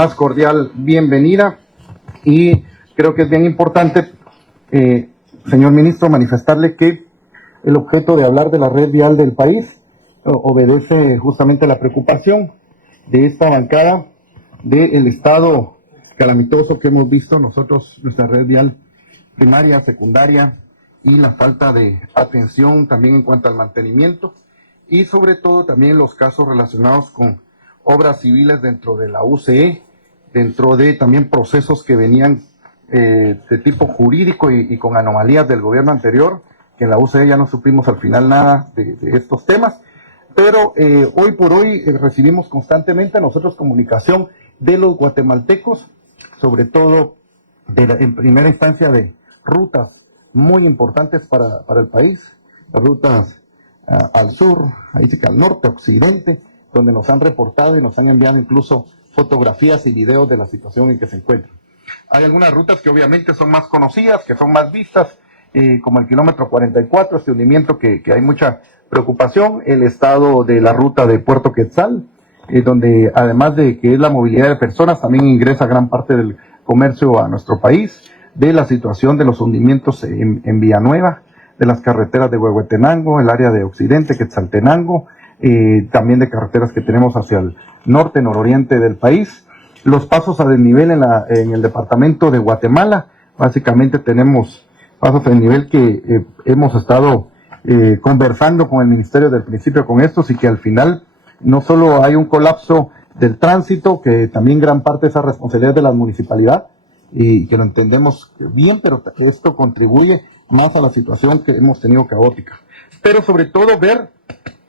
más cordial bienvenida y creo que es bien importante, señor ministro, manifestarle que el objeto de hablar de la red vial del país obedece justamente a la preocupación de esta bancada del estado calamitoso que hemos visto nosotros, nuestra red vial primaria, secundaria, y la falta de atención también en cuanto al mantenimiento y sobre todo también los casos relacionados con obras civiles dentro de la UCE, dentro de también procesos que venían de tipo jurídico y con anomalías del gobierno anterior, que en la UCE ya no supimos al final nada de estos temas, pero hoy por hoy recibimos constantemente nosotros comunicación de los guatemaltecos, sobre todo en primera instancia de rutas muy importantes para el país, rutas al sur, ahí sí que al norte, occidente, donde nos han reportado y nos han enviado incluso fotografías y videos de la situación en que se encuentran. Hay algunas rutas que obviamente son más conocidas, que son más vistas, como el kilómetro 44, este hundimiento que hay mucha preocupación, el estado de la ruta de Puerto Quetzal, donde además de que es la movilidad de personas, también ingresa gran parte del comercio a nuestro país, de la situación de los hundimientos en Villanueva, de las carreteras de Huehuetenango, el área de Occidente, Quetzaltenango, también de carreteras que tenemos hacia el norte, nororiente del país, los pasos a desnivel en el departamento de Guatemala. Básicamente tenemos pasos a desnivel que hemos estado conversando con el ministerio del principio con estos y que al final no solo hay un colapso del tránsito, que también gran parte de esa responsabilidad de la municipalidad, y que lo entendemos bien, pero esto contribuye más a la situación que hemos tenido caótica. Pero sobre todo ver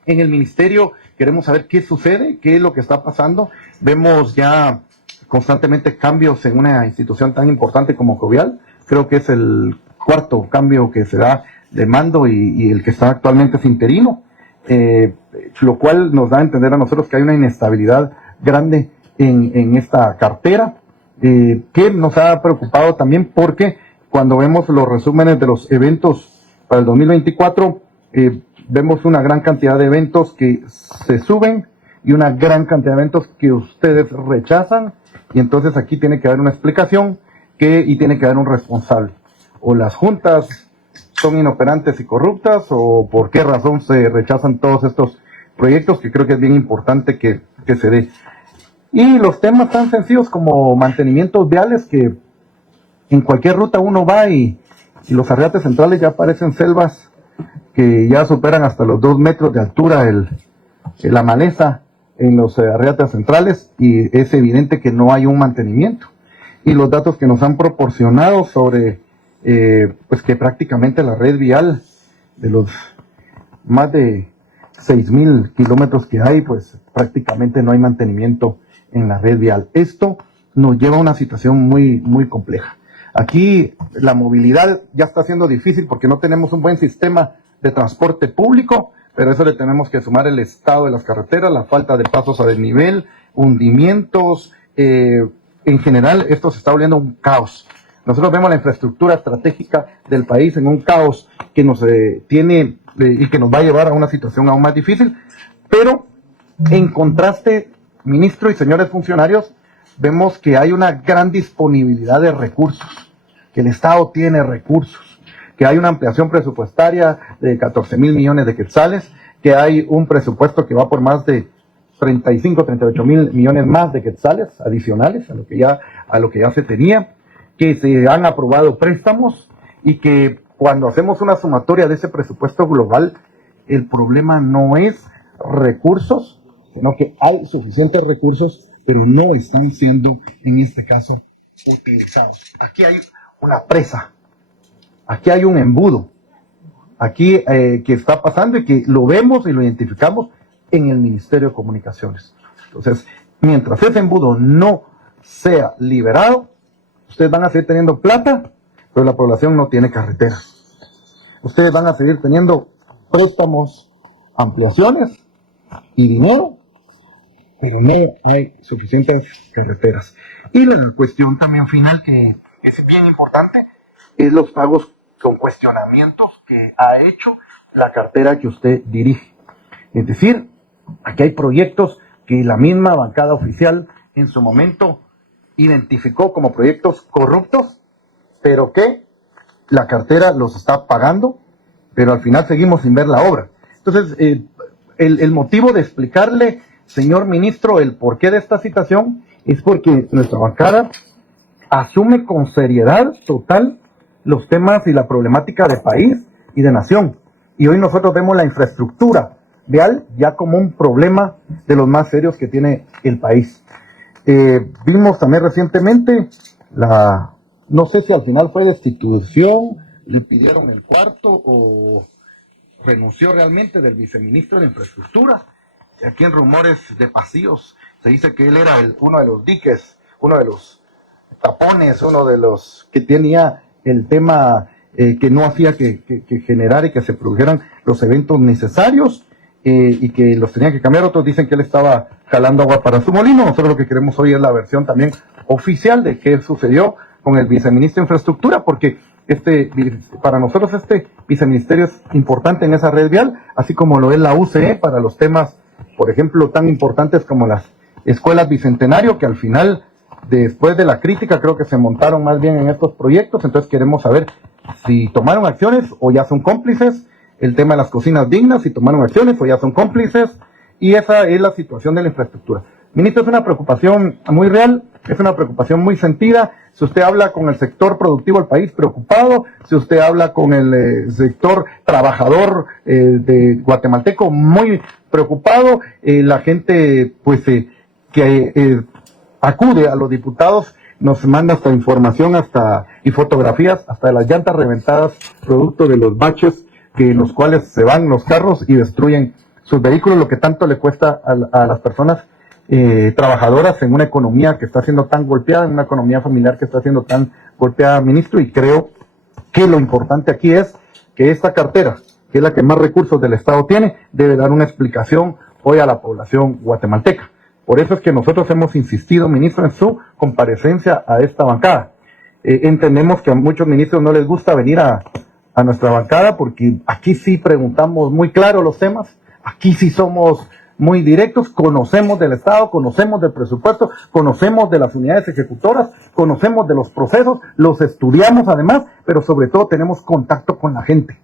en el ministerio, queremos saber qué sucede, qué es lo que está pasando. Vemos ya constantemente cambios en una institución tan importante como Jovial. Creo que es el cuarto cambio que se da de mando y el que está actualmente es interino, lo cual nos da a entender a nosotros que hay una inestabilidad grande en esta cartera, que nos ha preocupado también porque cuando vemos los resúmenes de los eventos para el 2024, vemos una gran cantidad de eventos que se suben y una gran cantidad de eventos que ustedes rechazan, y entonces aquí tiene que haber una explicación y tiene que haber un responsable. O las juntas son inoperantes y corruptas, o por qué razón se rechazan todos estos proyectos, que creo que es bien importante que se dé. Y los temas tan sencillos como mantenimientos viales, que en cualquier ruta uno va y los arriates centrales ya parecen selvas que ya superan hasta los 2 metros de altura la maleza en los arriates centrales, y es evidente que no hay un mantenimiento. Y los datos que nos han proporcionado sobre pues que prácticamente la red vial de los más de 6,000 kilómetros que hay, pues prácticamente no hay mantenimiento en la red vial. Esto nos lleva a una situación muy, muy compleja. Aquí la movilidad ya está siendo difícil porque no tenemos un buen sistema de transporte público, pero eso le tenemos que sumar el estado de las carreteras, la falta de pasos a desnivel, hundimientos, en general esto se está volviendo un caos. Nosotros vemos la infraestructura estratégica del país en un caos que nos tiene y que nos va a llevar a una situación aún más difícil, pero en contraste, ministro y señores funcionarios, vemos que hay una gran disponibilidad de recursos, que el Estado tiene recursos, que hay una ampliación presupuestaria de 14,000 millones de quetzales, que hay un presupuesto que va por más de 38,000 millones más de quetzales adicionales a lo que ya se tenía, que se han aprobado préstamos, y que cuando hacemos una sumatoria de ese presupuesto global, el problema no es recursos, sino que hay suficientes recursos, pero no están siendo, en este caso, utilizados. Aquí hay una presa, aquí hay un embudo, aquí que está pasando y que lo vemos y lo identificamos en el Ministerio de Comunicaciones. Entonces, mientras ese embudo no sea liberado, ustedes van a seguir teniendo plata, pero la población no tiene carretera. Ustedes van a seguir teniendo préstamos, ampliaciones y dinero, pero no hay suficientes carreteras. Y la cuestión también final, que es bien importante, es los pagos con cuestionamientos que ha hecho la cartera que usted dirige. Es decir, aquí hay proyectos que la misma bancada oficial en su momento identificó como proyectos corruptos, pero que la cartera los está pagando, pero al final seguimos sin ver la obra. Entonces, el motivo de explicarle, señor ministro, el porqué de esta situación es porque nuestra bancada asume con seriedad total los temas y la problemática de país y de nación. Y hoy nosotros vemos la infraestructura vial ya como un problema de los más serios que tiene el país. Vimos también recientemente no sé si al final fue destitución, le pidieron el cuarto o renunció realmente del viceministro de Infraestructura. Aquí en rumores de pasillos se dice que él era uno de los diques, uno de los tapones, uno de los que tenía el tema que no hacía que generara y que se produjeran los eventos necesarios y que los tenía que cambiar. Otros dicen que él estaba jalando agua para su molino. Nosotros lo que queremos hoy es la versión también oficial de qué sucedió con el viceministro de Infraestructura, porque para nosotros este viceministerio es importante en esa red vial, así como lo es la UCE para los temas, por ejemplo, tan importantes como las escuelas Bicentenario, que al final, después de la crítica, creo que se montaron más bien en estos proyectos. Entonces queremos saber si tomaron acciones o ya son cómplices, el tema de las cocinas dignas, si tomaron acciones o ya son cómplices, y esa es la situación de la infraestructura. Ministro, es una preocupación muy real, es una preocupación muy sentida. Si usted habla con el sector productivo del país, preocupado. Si usted habla con el sector trabajador de guatemalteco, muy preocupado. La gente, pues, que acude a los diputados, nos manda hasta información y fotografías hasta de las llantas reventadas, producto de los baches en los cuales se van los carros y destruyen sus vehículos, lo que tanto le cuesta a las personas trabajadoras en una economía que está siendo tan golpeada, en una economía familiar que está siendo tan golpeada, ministro. Y creo que lo importante aquí es que esta cartera, que es la que más recursos del Estado tiene, debe dar una explicación hoy a la población guatemalteca. Por eso es que nosotros hemos insistido, ministro, en su comparecencia a esta bancada. Entendemos que a muchos ministros no les gusta venir a nuestra bancada, porque aquí sí preguntamos muy claro los temas, aquí sí somos muy directos, conocemos del Estado, conocemos del presupuesto, conocemos de las unidades ejecutoras, conocemos de los procesos, los estudiamos además, pero sobre todo tenemos contacto con la gente.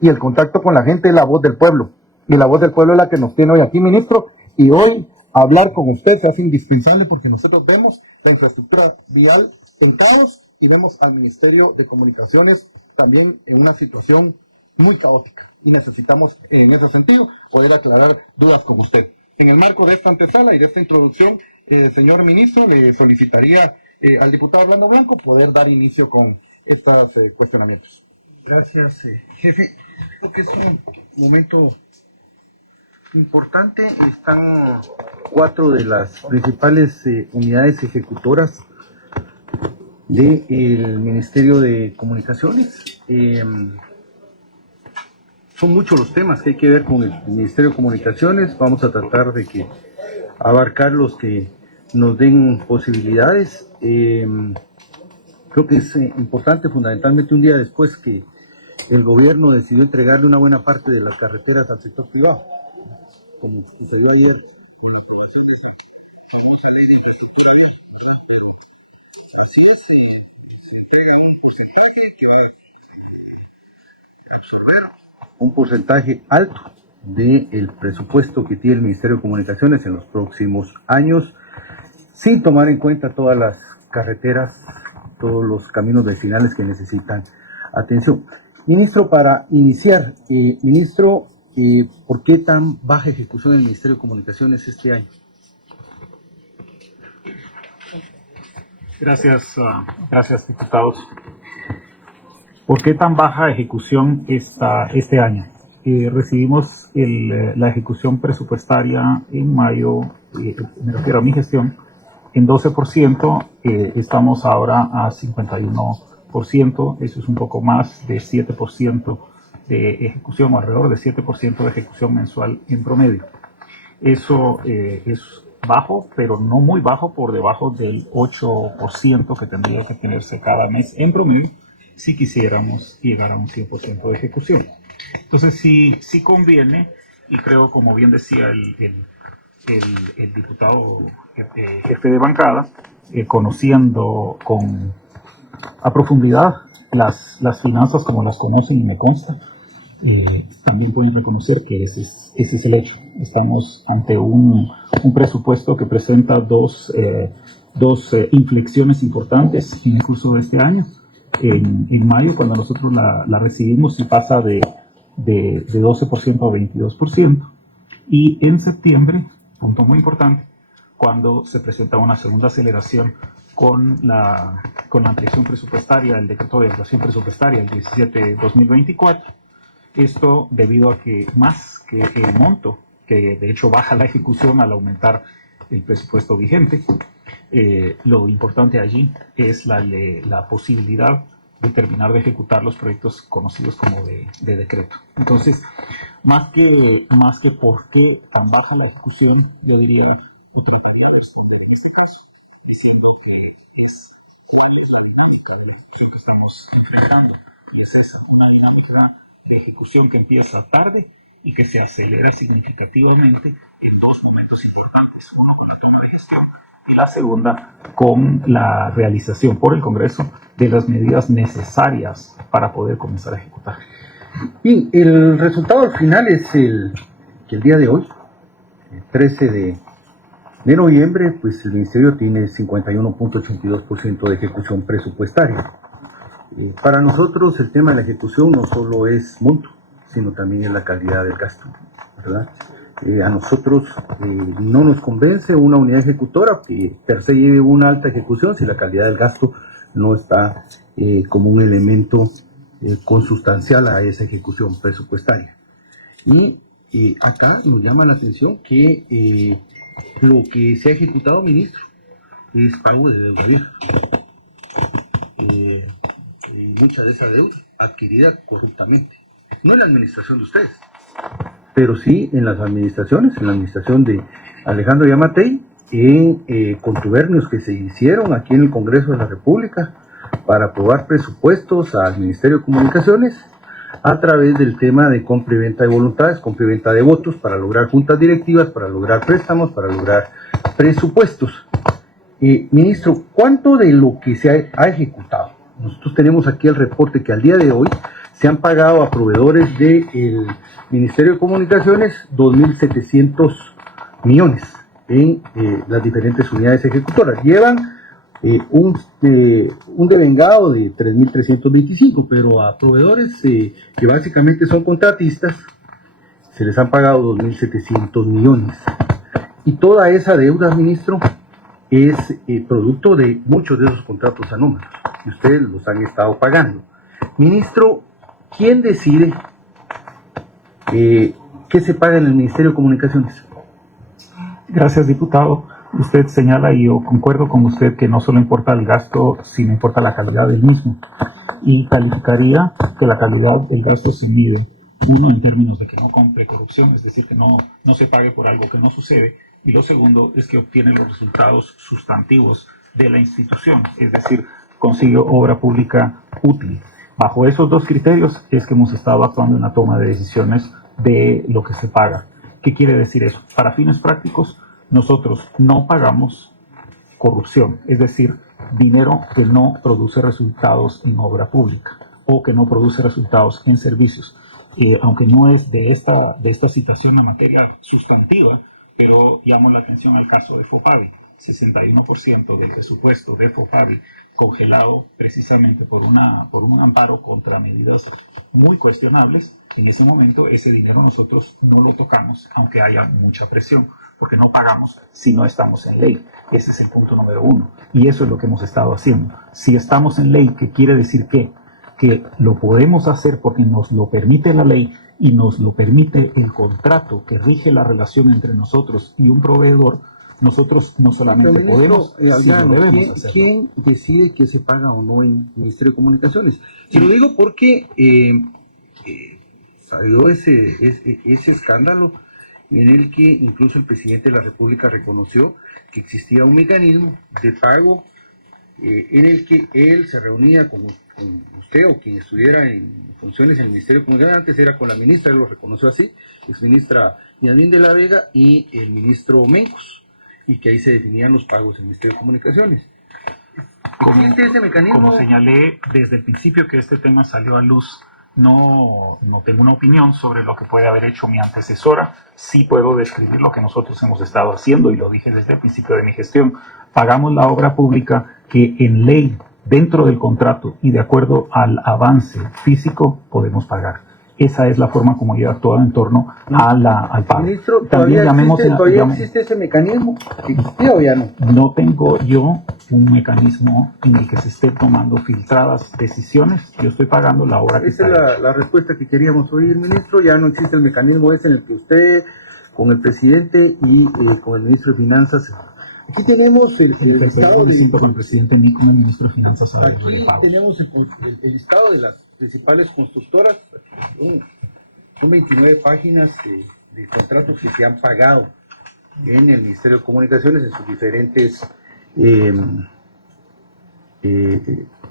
Y el contacto con la gente es la voz del pueblo. Y la voz del pueblo es la que nos tiene hoy aquí, ministro. Y hoy hablar con usted se hace indispensable porque nosotros vemos la infraestructura vial en caos y vemos al Ministerio de Comunicaciones también en una situación muy caótica. Y necesitamos, en ese sentido, poder aclarar dudas como usted. En el marco de esta antesala y de esta introducción, señor ministro, le solicitaría al diputado Orlando Blanco poder dar inicio con estos cuestionamientos. Gracias, jefe. Creo que es un momento importante. Están 4 de las principales unidades ejecutoras del Ministerio de Comunicaciones. Son muchos los temas que hay que ver con el Ministerio de Comunicaciones. Vamos a tratar de abarcar los que nos den posibilidades. Creo que es importante, fundamentalmente un día después que el gobierno decidió entregarle una buena parte de las carreteras al sector privado, como sucedió ayer con la aprobación de esa famosa ley de infraestructura. Así es, se entrega un porcentaje que va a absorber un porcentaje alto del presupuesto que tiene el Ministerio de Comunicaciones en los próximos años, sin tomar en cuenta todas las carreteras, todos los caminos vecinales que necesitan atención. Ministro, para iniciar, ministro, ¿por qué tan baja ejecución del Ministerio de Comunicaciones este año? Gracias, diputados. ¿Por qué tan baja ejecución este año? Recibimos la ejecución presupuestaria en mayo, me refiero a mi gestión, en 12%, estamos ahora a 51%, eso es un poco más de 7% de ejecución, o alrededor de 7% de ejecución mensual en promedio. Eso es bajo, pero no muy bajo, por debajo del 8% que tendría que tenerse cada mes en promedio si quisiéramos llegar a un 100% de ejecución. Entonces sí conviene, y creo, como bien decía el el diputado jefe de bancada, conociendo a profundidad las finanzas como las conocen y me consta, también pueden reconocer que ese es el hecho. Estamos ante un presupuesto que presenta dos inflexiones importantes en el curso de este año. En mayo, cuando nosotros la recibimos, y pasa de 12% a 22%. Y en septiembre, punto muy importante, cuando se presenta una segunda aceleración con la ampliación presupuestaria, el decreto de ampliación presupuestaria, el 17-2024. Esto debido a que más que el monto, que de hecho baja la ejecución al aumentar el presupuesto vigente, lo importante allí es la posibilidad de terminar de ejecutar los proyectos conocidos como de decreto. Entonces, más que por qué tan baja la ejecución, yo diría una dinámica de ejecución que empieza tarde y que se acelera significativamente en dos momentos importantes. Uno, con la toma de gestión, y la segunda, con la realización por el Congreso de las medidas necesarias para poder comenzar a ejecutar. Bien, el resultado al final es que el día de hoy, el 13 de noviembre, pues el Ministerio tiene 51.82% de ejecución presupuestaria. Para nosotros el tema de la ejecución no solo es monto, sino también es la calidad del gasto, ¿verdad? A nosotros no nos convence una unidad ejecutora que per se lleve una alta ejecución si la calidad del gasto no está como un elemento consustancial a esa ejecución presupuestaria. Y acá nos llama la atención que lo que se ha ejecutado, ministro, es pago de deuda vieja. Mucha de esa deuda adquirida corruptamente. No en la administración de ustedes, pero sí en las administraciones, en la administración de Alejandro Yamatei, en contubernios que se hicieron aquí en el Congreso de la República para aprobar presupuestos al Ministerio de Comunicaciones a través del tema de compra y venta de voluntades, compra y venta de votos para lograr juntas directivas, para lograr préstamos, para lograr presupuestos. Ministro, ¿cuánto de lo que se ha ejecutado? Nosotros tenemos aquí el reporte que al día de hoy se han pagado a proveedores del Ministerio de Comunicaciones 2.700 millones en las diferentes unidades ejecutoras. Llevan un devengado de 3.325, pero a proveedores que básicamente son contratistas se les han pagado 2.700 millones. Y toda esa deuda, ministro, es producto de muchos de esos contratos anómalos y ustedes los han estado pagando. Ministro, ¿quién decide qué se paga en el Ministerio de Comunicaciones? Gracias, diputado. Usted señala, y yo concuerdo con usted, que no solo importa el gasto, sino importa la calidad del mismo. Y calificaría que la calidad del gasto se mide, uno, en términos de que no compre corrupción, es decir, que no se pague por algo que no sucede, y lo segundo es que obtiene los resultados sustantivos de la institución, es decir, consigue obra pública útil. Bajo esos dos criterios es que hemos estado actuando en la toma de decisiones de lo que se paga. ¿Qué quiere decir eso? Para fines prácticos, nosotros no pagamos corrupción, es decir, dinero que no produce resultados en obra pública o que no produce resultados en servicios. Aunque no es de esta situación la materia sustantiva, pero llamo la atención al caso de FOPAVI. 61% del presupuesto de FOPAVI congelado precisamente por un amparo contra medidas muy cuestionables. En ese momento ese dinero nosotros no lo tocamos, aunque haya mucha presión, porque no pagamos si no estamos en ley. Ese es el punto número uno. Y eso es lo que hemos estado haciendo. Si estamos en ley, ¿qué quiere decir qué? Que lo podemos hacer porque nos lo permite la ley y nos lo permite el contrato que rige la relación entre nosotros y un proveedor. Nosotros no solamente Pero, ministro, podemos, sino debemos hacerlo. ¿Quién decide qué se paga o no en el Ministerio de Comunicaciones? Se lo digo porque salió ese escándalo en el que incluso el presidente de la República reconoció que existía un mecanismo de pago en el que él se reunía con usted o quien estuviera en funciones en el Ministerio de Comunicaciones. Antes era con la ministra, él lo reconoció así, exministra Yasmín de la Vega y el ministro Mencos, y que ahí se definían los pagos del Ministerio de Comunicaciones. ¿Existe ese mecanismo? Como señalé desde el principio que este tema salió a luz, no tengo una opinión sobre lo que puede haber hecho mi antecesora. Sí puedo describir lo que nosotros hemos estado haciendo, y lo dije desde el principio de mi gestión. Pagamos la obra pública que en ley, dentro del contrato y de acuerdo al avance físico, podemos pagar. Esa es la forma como yo he actuado en torno al pago. Ministro, También ¿todavía existe ese mecanismo? ¿Existía o ya no? No tengo yo un mecanismo en el que se esté tomando filtradas decisiones. Yo estoy pagando la obra que Esa está es la respuesta que queríamos oír, ministro. Ya no existe el mecanismo ese en el que usted, con el presidente y con el ministro de Finanzas. Aquí tenemos el listado de... con el presidente ni con el ministro de Finanzas. Aquí tenemos el listado de las principales constructoras. Son 29 páginas de contratos que se han pagado en el Ministerio de Comunicaciones en sus diferentes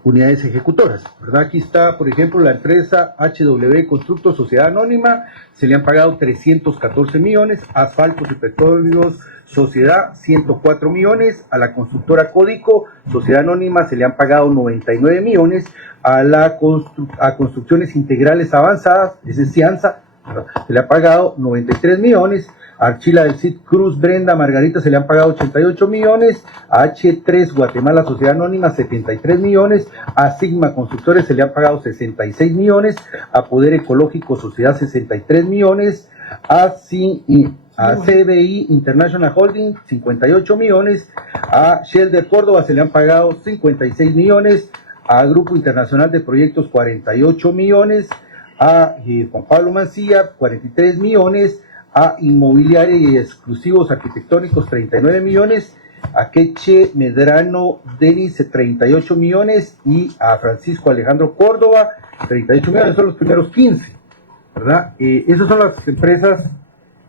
unidades ejecutoras, ¿verdad? Aquí está, por ejemplo, la empresa HW Constructos Sociedad Anónima, se le han pagado 314 millones, Asfaltos y Petróleos Sociedad 104 millones, a la constructora Códico Sociedad Anónima se le han pagado 99 millones, a Construcciones Integrales Avanzadas, ese es Cianza, ¿verdad? Se le ha pagado 93 millones, a Archila del Cid Cruz Brenda Margarita se le han pagado 88 millones, a H3 Guatemala Sociedad Anónima 73 millones, a Sigma Constructores se le han pagado 66 millones, a Poder Ecológico Sociedad 63 millones, a CBI International Holding 58 millones, a Shell de Córdoba se le han pagado 56 millones, a Grupo Internacional de Proyectos 48 millones, a Juan Pablo Mancilla 43 millones, a Inmobiliaria y Exclusivos Arquitectónicos 39 millones, a Queche Medrano Denis 38 millones y a Francisco Alejandro Córdoba 38 millones, son los primeros 15, ¿verdad? Esas son las empresas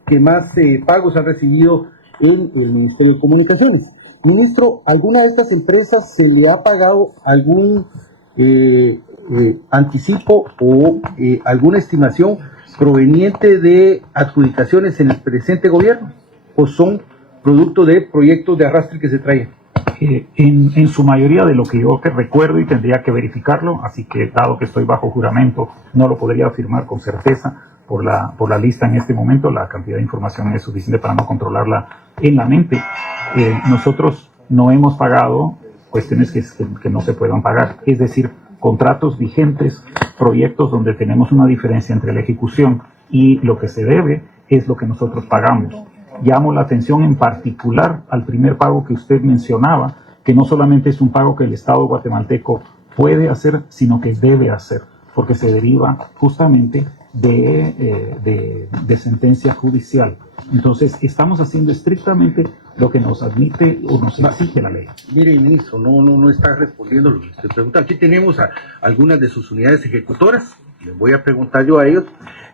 que más pagos han recibido en el Ministerio de Comunicaciones. Ministro, ¿alguna de estas empresas se le ha pagado algún anticipo o alguna estimación proveniente de adjudicaciones en el presente gobierno, o son producto de proyectos de arrastre que se traen? En su mayoría, de lo que yo recuerdo, y tendría que verificarlo, así que dado que estoy bajo juramento, no lo podría afirmar con certeza por la lista en este momento. La cantidad de información es suficiente para no controlarla en la mente. Nosotros no hemos pagado cuestiones que no se puedan pagar, es decir, contratos vigentes, proyectos donde tenemos una diferencia entre la ejecución y lo que se debe es lo que nosotros pagamos. Llamo la atención en particular al primer pago que usted mencionaba, que no solamente es un pago que el Estado guatemalteco puede hacer, sino que debe hacer, porque se deriva justamente de sentencia judicial. Entonces, estamos haciendo estrictamente lo que nos admite o nos exige la ley. Mire, ministro, no está respondiendo lo que usted pregunta. Aquí tenemos a algunas de sus unidades ejecutoras. Les voy a preguntar yo a ellos.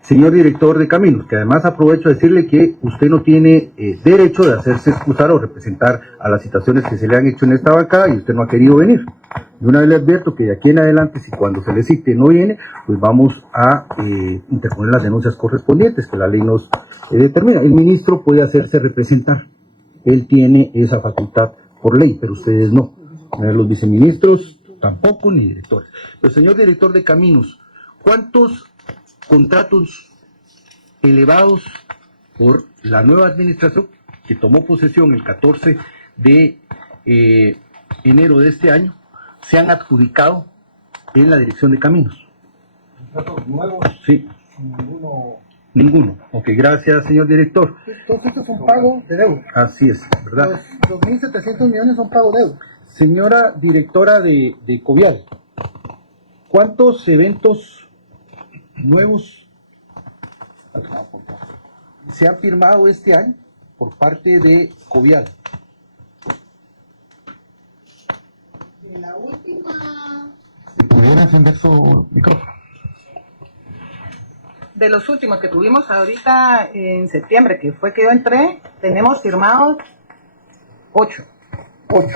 Señor director de Caminos, que además aprovecho a decirle que usted no tiene derecho de hacerse excusar o representar a las citaciones que se le han hecho en esta bancada y usted no ha querido venir. Y una vez le advierto que de aquí en adelante, si cuando se le cite no viene, pues vamos a interponer las denuncias correspondientes que la ley nos determina. El ministro puede hacerse representar. Él tiene esa facultad por ley, pero ustedes no. Los viceministros tampoco, ni directores. Pero señor director de Caminos, ¿cuántos contratos elevados por la nueva administración que tomó posesión el 14 de enero de este año se han adjudicado en la dirección de Caminos? ¿Contratos nuevos? Sí. Ninguno. Ok, gracias, señor director. Todos estos son pagos de deuda. Así es, ¿verdad? Los 1.700 millones son pagos de deuda. Señora directora de Covial, ¿cuántos eventos nuevos se han firmado este año por parte de Covial? De la última... ¿Pudiera encender su micrófono? De los últimos que tuvimos ahorita en septiembre, que fue que yo entré, tenemos firmados 8. 8.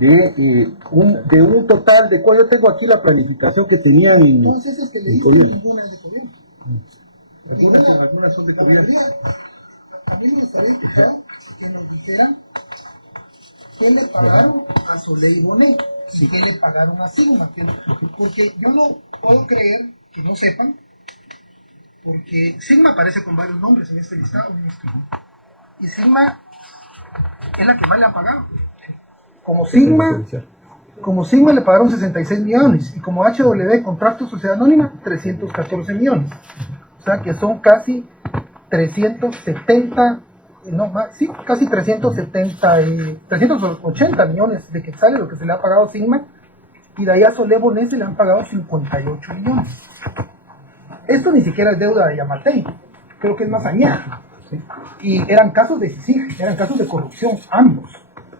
De un total de... Yo tengo aquí la planificación que tenían en... Todas esas que le dije, Covial. ninguna es de gobierno. Algunas son de Covial. A mí me gustaría escuchar que nos dijeran qué le pagaron a Soleil y Bonet y qué le pagaron a Sigma. Porque yo no puedo creer que no sepan, porque Sigma aparece con varios nombres en este listado, ministro. Y Sigma es la que más le ha pagado. Como Sigma le pagaron 66 millones y como HW Contratos Sociedad Anónima 314 millones. O sea que son casi 370, no más, sí, casi 380 millones de quetzales lo que se le ha pagado a Sigma, y de ahí a Soleil Bonet se le han pagado 58 millones. Esto ni siquiera es deuda de Yamatei, creo que es más allá. Y eran casos de CICIG, eran casos de corrupción, ambos,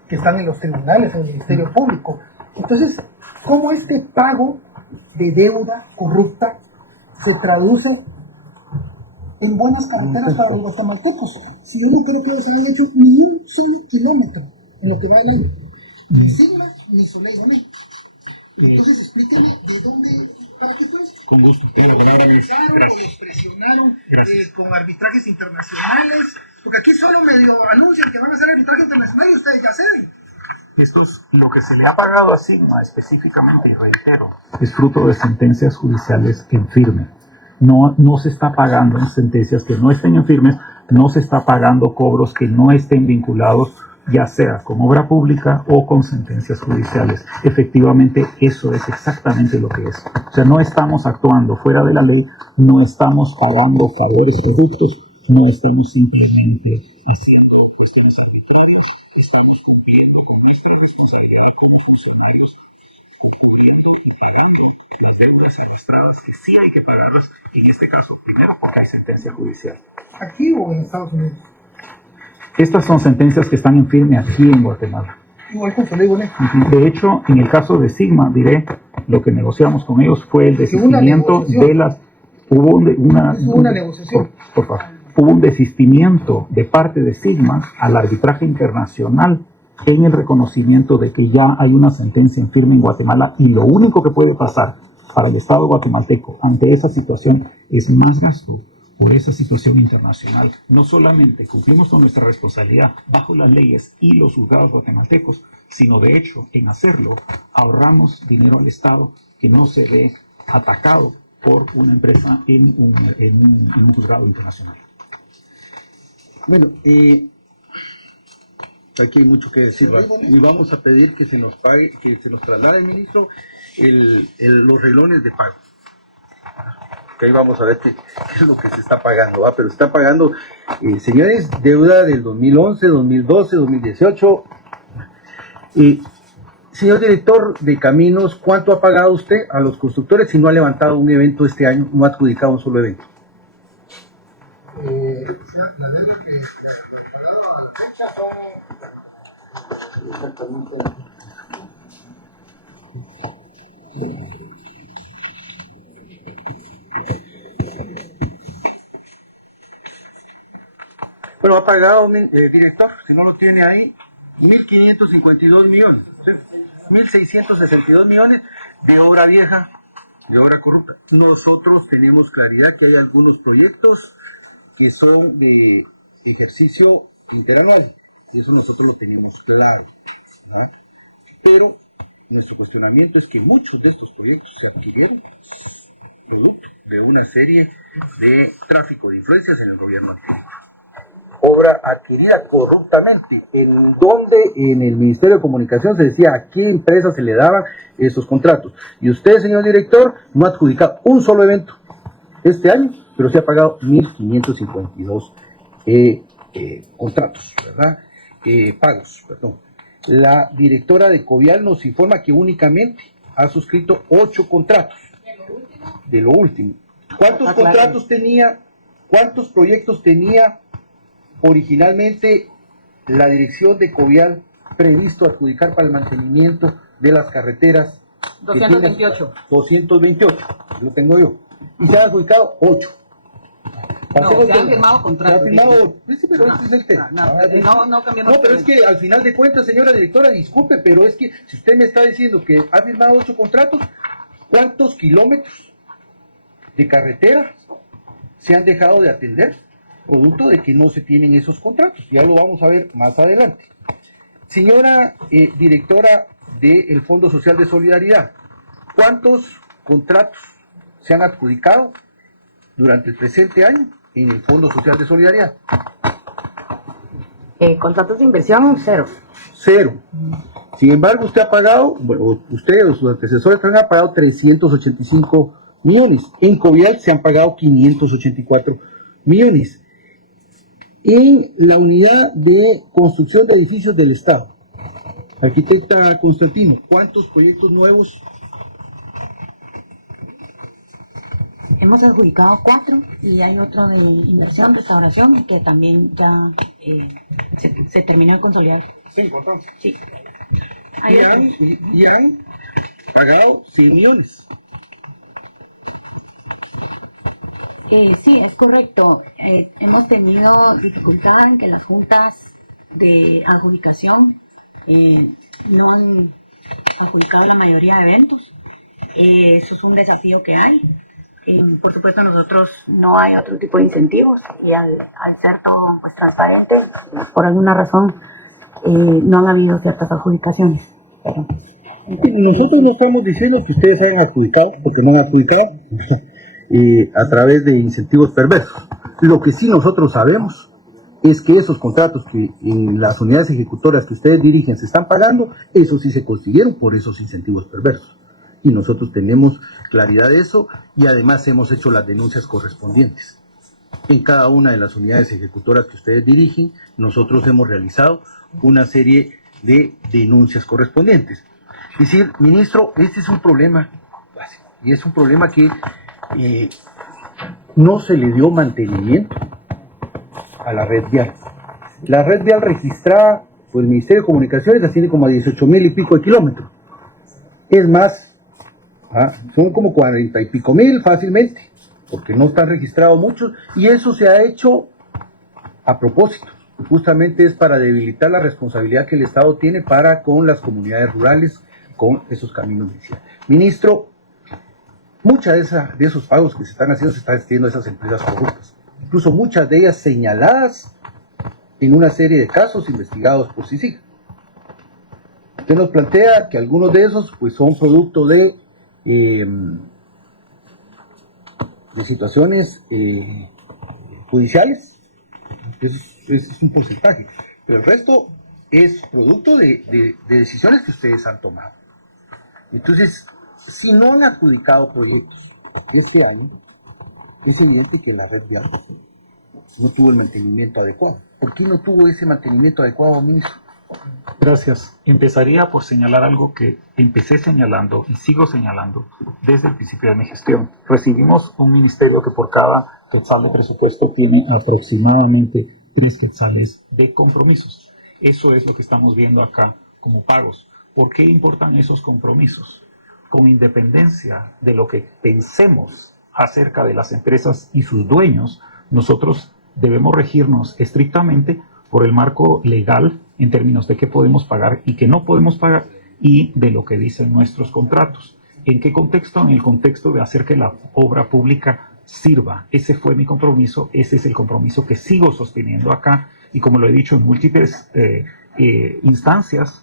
que están en los tribunales, en el Ministerio Público. Entonces, ¿cómo este pago de deuda corrupta se traduce en buenas carreteras para los guatemaltecos? Si yo no creo que ellos hayan hecho ni un solo kilómetro en lo que va el año. Ni Sigma ni Soleil Bonet. Entonces, explíqueme de dónde, para qué fue esto. Con gusto. Gracias. Los presionaron con arbitrajes internacionales, porque aquí solo medio anuncian que van a hacer arbitraje internacional y ustedes ya ceden. Esto es lo que se le ha pagado a Sigma específicamente, y reitero, es fruto de sentencias judiciales en firme. No se está pagando en sentencias que no estén en firmes, no se está pagando cobros que no estén vinculados, ya sea con obra pública o con sentencias judiciales. Efectivamente, eso es exactamente lo que es. O sea, no estamos actuando fuera de la ley, no estamos pagando favores corruptos, no estamos simplemente haciendo cuestiones arbitrarias, estamos cumpliendo con nuestra responsabilidad como funcionarios, cubriendo y pagando las deudas arrastradas que sí hay que pagarlas, en este caso, primero porque hay sentencia judicial. ¿Aquí o en Estados Unidos? Estas son sentencias que están en firme aquí en Guatemala. Igual con Soleil Bonet. De hecho, en el caso de Sigma, diré, lo que negociamos con ellos fue el desistimiento de las... Hubo una negociación. Por favor. Hubo un desistimiento de parte de Sigma al arbitraje internacional en el reconocimiento de que ya hay una sentencia en firme en Guatemala, y lo único que puede pasar para el Estado guatemalteco ante esa situación es más gasto por esa situación internacional. No solamente cumplimos con nuestra responsabilidad bajo las leyes y los juzgados guatemaltecos, sino de hecho, en hacerlo, ahorramos dinero al Estado que no se ve atacado por una empresa en un juzgado internacional. Bueno, aquí hay mucho que decir, y vamos a pedir que se nos pague, que se nos traslade, ministro, los reglones de pago. Que ahí vamos a ver qué es lo que se está pagando, pero se está pagando, señores, deuda del 2011, 2012, 2018. Señor director de Caminos, ¿cuánto ha pagado usted a los constructores si no ha levantado un evento este año, no ha adjudicado un solo evento? La deuda que ha pagado a la fecha son exactamente... Bueno, ha pagado, director, si no lo tiene ahí, 1.552 millones, o sea, 1.662 millones de obra vieja, de obra corrupta. Nosotros tenemos claridad que hay algunos proyectos que son de ejercicio interanual, y eso nosotros lo tenemos claro, ¿no? Pero nuestro cuestionamiento es que muchos de estos proyectos se adquirieron producto de una serie de tráfico de influencias en el gobierno anterior. Obra adquirida corruptamente, en donde en el Ministerio de Comunicación se decía a qué empresa se le daban esos contratos. Y usted, señor director, no ha adjudicado un solo evento este año, pero se ha pagado 1.552 contratos, ¿verdad? Pagos, perdón. La directora de Covial nos informa que únicamente ha suscrito 8 contratos. De lo último. ¿Cuántos contratos tenía, cuántos proyectos tenía originalmente la dirección de Covial previsto adjudicar para el mantenimiento de las carreteras? 228. 228, lo tengo yo. Y se han adjudicado 8. No, se han firmado contratos. Se han firmado, sí, pero ese es el tema. No cambiamos. No, pero es que al final de cuentas, señora directora, disculpe, pero es que si usted me está diciendo que ha firmado 8 contratos, ¿cuántos kilómetros de carretera se han dejado de atender, producto de que no se tienen esos contratos. Ya lo vamos a ver más adelante. Señora directora del Fondo Social de Solidaridad, ¿cuántos contratos se han adjudicado durante el presente año en el Fondo Social de Solidaridad? Contratos de inversión, 0. 0. Sin embargo, usted ha pagado, bueno, usted o sus antecesores han pagado 385 millones. En Covial se han pagado 584 millones. En la unidad de construcción de edificios del Estado, arquitecta Constantino, ¿cuántos proyectos nuevos? Hemos adjudicado 4 y hay otro de inversión, restauración, que también ya se terminó de consolidar. 5, entonces. Sí. Y han pagado 100 millones. Sí, es correcto. Hemos tenido dificultad en que las juntas de adjudicación no han adjudicado la mayoría de eventos. Eso es un desafío que hay. Por supuesto, nosotros no hay otro tipo de incentivos y al ser todo pues, transparente, por alguna razón no han habido ciertas adjudicaciones. Nosotros no estamos diciendo que ustedes hayan adjudicado, porque no han adjudicado a través de incentivos perversos. Lo que sí nosotros sabemos es que esos contratos que en las unidades ejecutoras que ustedes dirigen se están pagando, esos sí se consiguieron por esos incentivos perversos. Y nosotros tenemos claridad de eso y además hemos hecho las denuncias correspondientes. En cada una de las unidades ejecutoras que ustedes dirigen, nosotros hemos realizado una serie de denuncias correspondientes. Es decir, ministro, este es un problema básico y es un problema que no se le dio mantenimiento a la red vial. La red vial registrada por el Ministerio de Comunicaciones asciende como a 18,000 y pico de kilómetros. Es más, son como 40 y pico mil fácilmente, porque no están registrados muchos, y eso se ha hecho a propósito. Justamente es para debilitar la responsabilidad que el Estado tiene para con las comunidades rurales, con esos caminos iniciales. Ministro, muchas de esos pagos que se están haciendo a esas empresas corruptas, incluso muchas de ellas señaladas en una serie de casos investigados por CICIG. Usted nos plantea que algunos de esos pues son producto de situaciones judiciales. Eso es un porcentaje, pero el resto es producto de decisiones que ustedes han tomado. Entonces, si no han adjudicado proyectos este año, es evidente que la red vial no tuvo el mantenimiento adecuado. ¿Por qué no tuvo ese mantenimiento adecuado, ministro? Gracias. Empezaría por señalar algo que empecé señalando y sigo señalando desde el principio de mi gestión. Recibimos un ministerio que por cada quetzal de presupuesto tiene aproximadamente 3 quetzales de compromisos. Eso es lo que estamos viendo acá como pagos. ¿Por qué importan esos compromisos? Con independencia de lo que pensemos acerca de las empresas y sus dueños, nosotros debemos regirnos estrictamente por el marco legal en términos de qué podemos pagar y qué no podemos pagar y de lo que dicen nuestros contratos. ¿En qué contexto? En el contexto de hacer que la obra pública sirva. Ese fue mi compromiso, ese es el compromiso que sigo sosteniendo acá y como lo he dicho en múltiples instancias,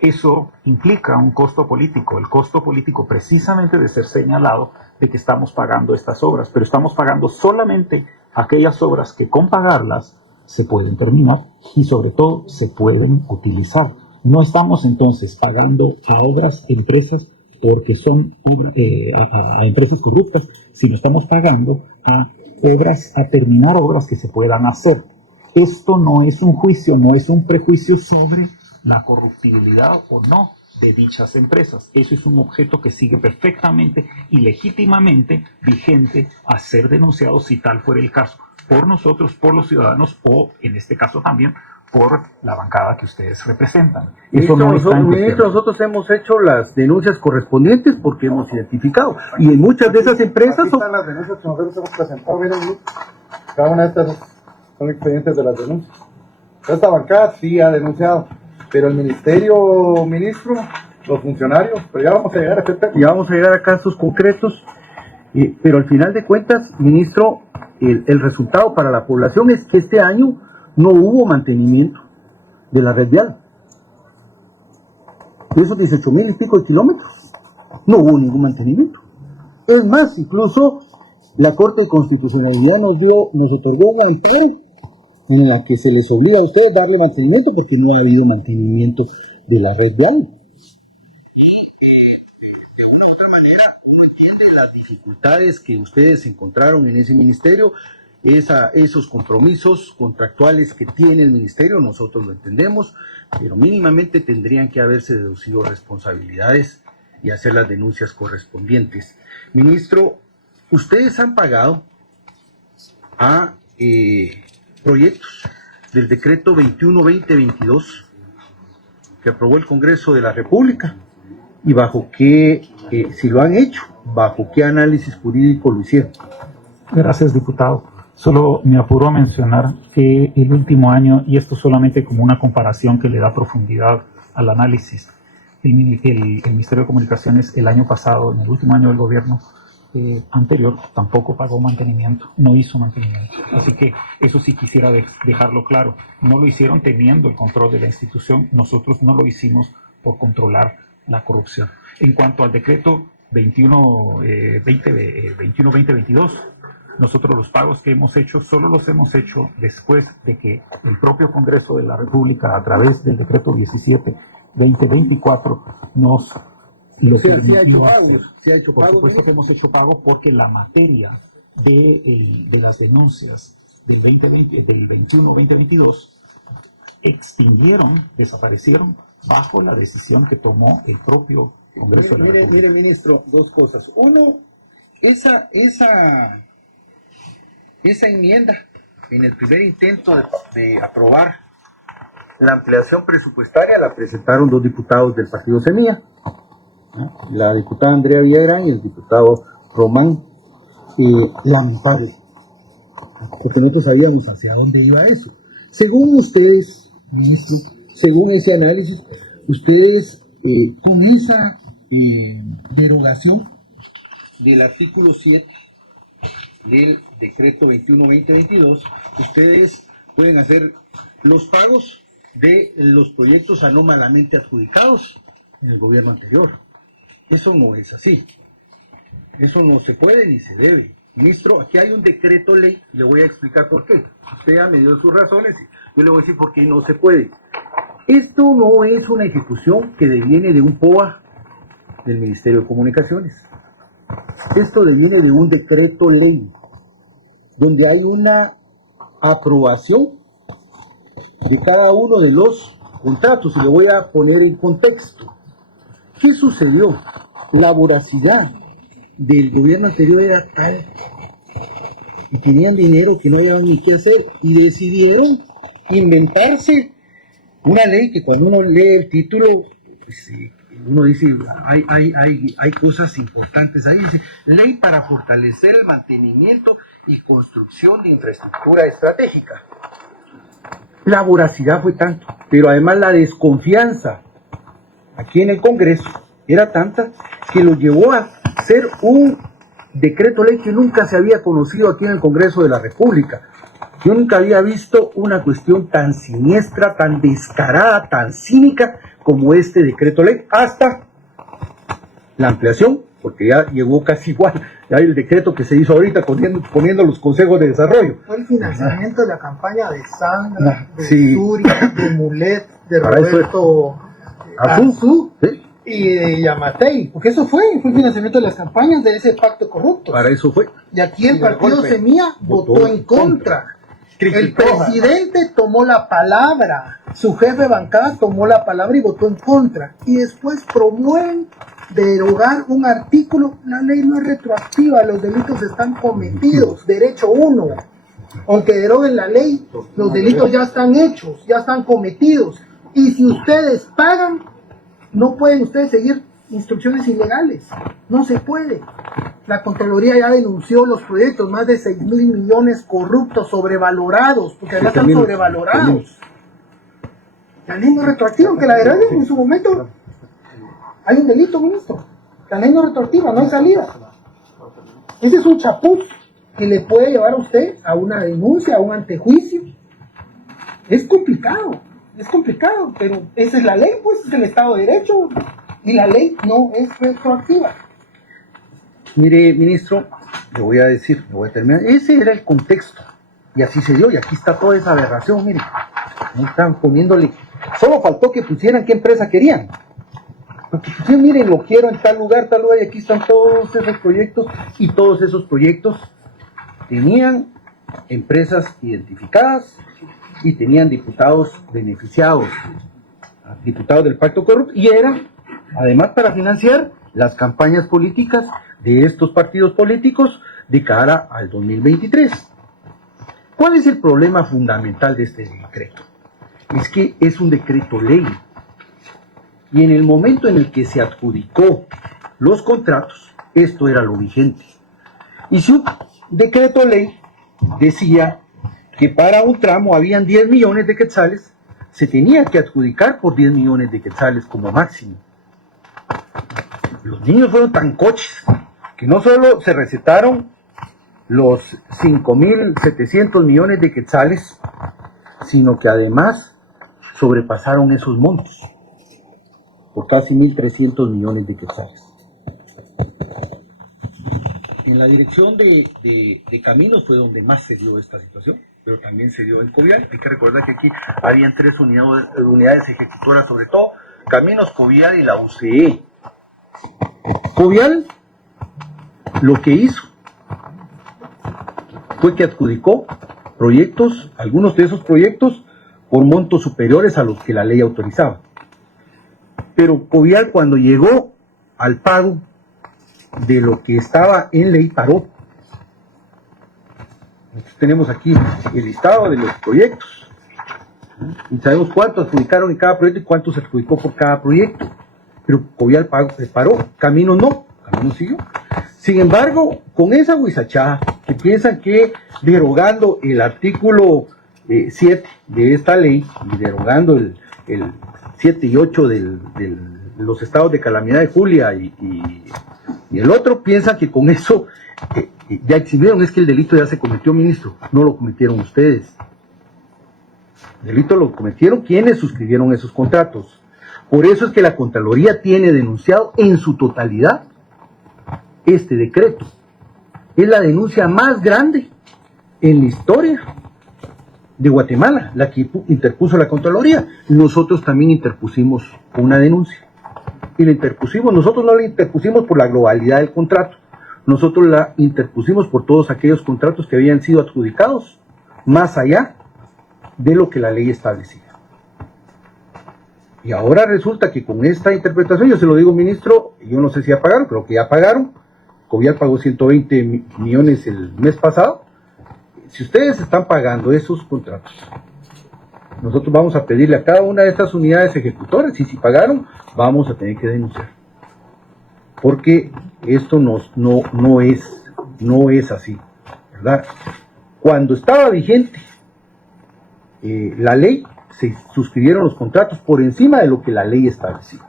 eso implica un costo político, el costo político precisamente de ser señalado de que estamos pagando estas obras, pero estamos pagando solamente aquellas obras que con pagarlas se pueden terminar y sobre todo se pueden utilizar. No estamos entonces pagando a empresas porque son a empresas corruptas, sino estamos pagando a terminar obras que se puedan hacer. Esto no es un juicio, no es un prejuicio sobre la corruptibilidad o no de dichas empresas. Eso es un objeto que sigue perfectamente y legítimamente vigente a ser denunciado si tal fuera el caso, por nosotros, por los ciudadanos o, en este caso también, por la bancada que ustedes representan. Eso no está en cuestión. Ministro, nosotros hemos hecho las denuncias correspondientes porque hemos identificado. Y en muchas de esas empresas... Aquí están las denuncias que nosotros hemos presentado. Miren, cada una de estas son expedientes de las denuncias. Esta bancada sí ha denunciado, pero el ministerio, ministro, los funcionarios, pero ya vamos a llegar a este tema. Ya vamos a llegar a casos concretos. Pero al final de cuentas, ministro, el resultado para la población es que este año no hubo mantenimiento de la red vial. De esos 18,000 y pico de kilómetros, no hubo ningún mantenimiento. Es más, incluso la Corte de Constitucionalidad nos otorgó un amparo en la que se les obliga a ustedes a darle mantenimiento porque no ha habido mantenimiento de la red vial. Las dificultades que ustedes encontraron en ese ministerio, esos compromisos contractuales que tiene el ministerio, nosotros lo entendemos, pero mínimamente tendrían que haberse deducido responsabilidades y hacer las denuncias correspondientes. Ministro, ustedes han pagado a proyectos del decreto 21-2022 que aprobó el Congreso de la República y bajo qué, si lo han hecho, bajo qué análisis jurídico lo hicieron. Gracias, diputado. Solo me apuro a mencionar que el último año, y esto solamente como una comparación que le da profundidad al análisis, el Ministerio de Comunicaciones el año pasado, en el último año del gobierno anterior, tampoco pagó mantenimiento, no hizo mantenimiento. Así que eso sí quisiera dejarlo claro. No lo hicieron teniendo el control de la institución, nosotros no lo hicimos por controlar la corrupción. En cuanto al decreto 21-2022, nosotros los pagos que hemos hecho, solo los hemos hecho después de que el propio Congreso de la República, a través del decreto 17-2024, nos lo permitió hacer. Por supuesto que hemos hecho pagos porque la materia de las denuncias del 21-2022 desaparecieron bajo la decisión que tomó el propio Congreso de la República. Mire, ministro, dos cosas. Uno, esa enmienda en el primer intento de aprobar la ampliación presupuestaria la presentaron dos diputados del partido Semilla, la diputada Andrea Villagrán y el diputado Román. Lamentable, porque nosotros sabíamos hacia dónde iba eso. Según ustedes, ministro, según ese análisis, ustedes con esa derogación del artículo 7 del decreto 21-2022, ustedes pueden hacer los pagos de los proyectos anómalamente adjudicados en el gobierno anterior. Eso no es así. Eso no se puede ni se debe. Ministro, aquí hay un decreto ley, le voy a explicar por qué. Usted ya me dio sus razones y yo le voy a decir por qué no se puede. Esto no es una ejecución que deviene de un POA del Ministerio de Comunicaciones. Esto deviene de un decreto ley, donde hay una aprobación de cada uno de los contratos. Y le voy a poner en contexto. ¿Qué sucedió? La voracidad del gobierno anterior era tal y tenían dinero que no hallaban ni qué hacer y decidieron inventarse una ley que cuando uno lee el título, pues, uno dice, hay cosas importantes ahí. Dice, ley para fortalecer el mantenimiento y construcción de infraestructura estratégica. La voracidad fue tanto, pero además la desconfianza aquí en el Congreso era tanta que lo llevó a ser un decreto ley que nunca se había conocido aquí en el Congreso de la República. Yo nunca había visto una cuestión tan siniestra, tan descarada, tan cínica como este decreto ley, hasta la ampliación, porque ya llegó casi igual, ya el decreto que se hizo ahorita poniendo los consejos de desarrollo. Fue el financiamiento de la campaña de Sandra, de Sí. Zuria, de Mulet, de Para eso Roberto Azú, ¿sí? y de Yamatei, porque eso fue el financiamiento de las campañas de ese pacto corrupto. Para eso fue. Y aquí el Y de partido golpe Semilla votó en contra. El Criticó. presidente tomó la palabra, su jefe de bancada tomó la palabra y votó en contra. Y después promueven derogar un artículo. La ley no es retroactiva, los delitos están cometidos, derecho 1. Aunque deroguen la ley, los delitos ya están hechos, ya están cometidos. Y si ustedes pagan, no pueden ustedes seguir instrucciones ilegales. No se puede. La Contraloría ya denunció los proyectos, más de 6,000 millones corruptos, sobrevalorados, porque ya están sobrevalorados. La ley no es retroactiva, aunque la derogan en su momento. Hay un delito, ministro. La ley no es retroactiva, no hay salida. Ese es un chapuz que le puede llevar a usted a una denuncia, a un antejuicio. Es complicado, pero esa es la ley, pues es el Estado de Derecho y la ley no es retroactiva. Mire, ministro, le voy a decir, le voy a terminar. Ese era el contexto. Y así se dio, y aquí está toda esa aberración, mire. Ahí están poniéndole. Solo faltó que pusieran qué empresa querían. Porque pues, miren, lo quiero en tal lugar, y aquí están todos esos proyectos, y todos esos proyectos tenían empresas identificadas y tenían diputados beneficiados, diputados del pacto corrupto, y eran, además, para financiar las campañas políticas de estos partidos políticos de cara al 2023. ¿Cuál es el problema fundamental de este decreto? Es que es un decreto ley. Y en el momento en el que se adjudicó los contratos, esto era lo vigente. Y si un decreto ley decía que para un tramo habían 10 millones de quetzales, se tenía que adjudicar por 10 millones de quetzales como máximo. Los niños fueron tan coches que no solo se recetaron los 5.700 millones de quetzales, sino que además sobrepasaron esos montos por casi 1.300 millones de quetzales. En la dirección de caminos fue donde más se dio esta situación, pero también se dio en Covial. Hay que recordar que aquí habían 3 unidades ejecutoras, sobre todo Caminos, Covial y la UCE. Covial lo que hizo fue que adjudicó proyectos, algunos de esos proyectos, por montos superiores a los que la ley autorizaba. Pero Covial, cuando llegó al pago de lo que estaba en ley, paró. Entonces, tenemos aquí el listado de los proyectos. Y sabemos cuánto adjudicaron en cada proyecto y cuánto se adjudicó por cada proyecto. Pero Covial paró, Caminos no, Caminos siguió. Sin embargo, con esa huizachá, que piensan que derogando el artículo 7 de esta ley, y derogando el 7 y 8 de los estados de calamidad de Julia y el otro, piensan que con eso ya exhibieron. Es que el delito ya se cometió, ministro, no lo cometieron ustedes. El delito lo cometieron quienes suscribieron esos contratos. Por eso es que la Contraloría tiene denunciado en su totalidad este decreto. Es la denuncia más grande en la historia de Guatemala, la que interpuso la Contraloría. Nosotros también interpusimos una denuncia. Y la interpusimos, nosotros no la interpusimos por la globalidad del contrato, nosotros la interpusimos por todos aquellos contratos que habían sido adjudicados más allá de lo que la ley establecía. Y ahora resulta que con esta interpretación, yo se lo digo, ministro, yo no sé si ya pagaron, creo que ya pagaron. Covial pagó 120 millones el mes pasado. Si ustedes están pagando esos contratos, nosotros vamos a pedirle a cada una de estas unidades ejecutoras, y si pagaron, vamos a tener que denunciar. Porque esto no es así, ¿verdad? Cuando estaba vigente la ley, se suscribieron los contratos por encima de lo que la ley establecía.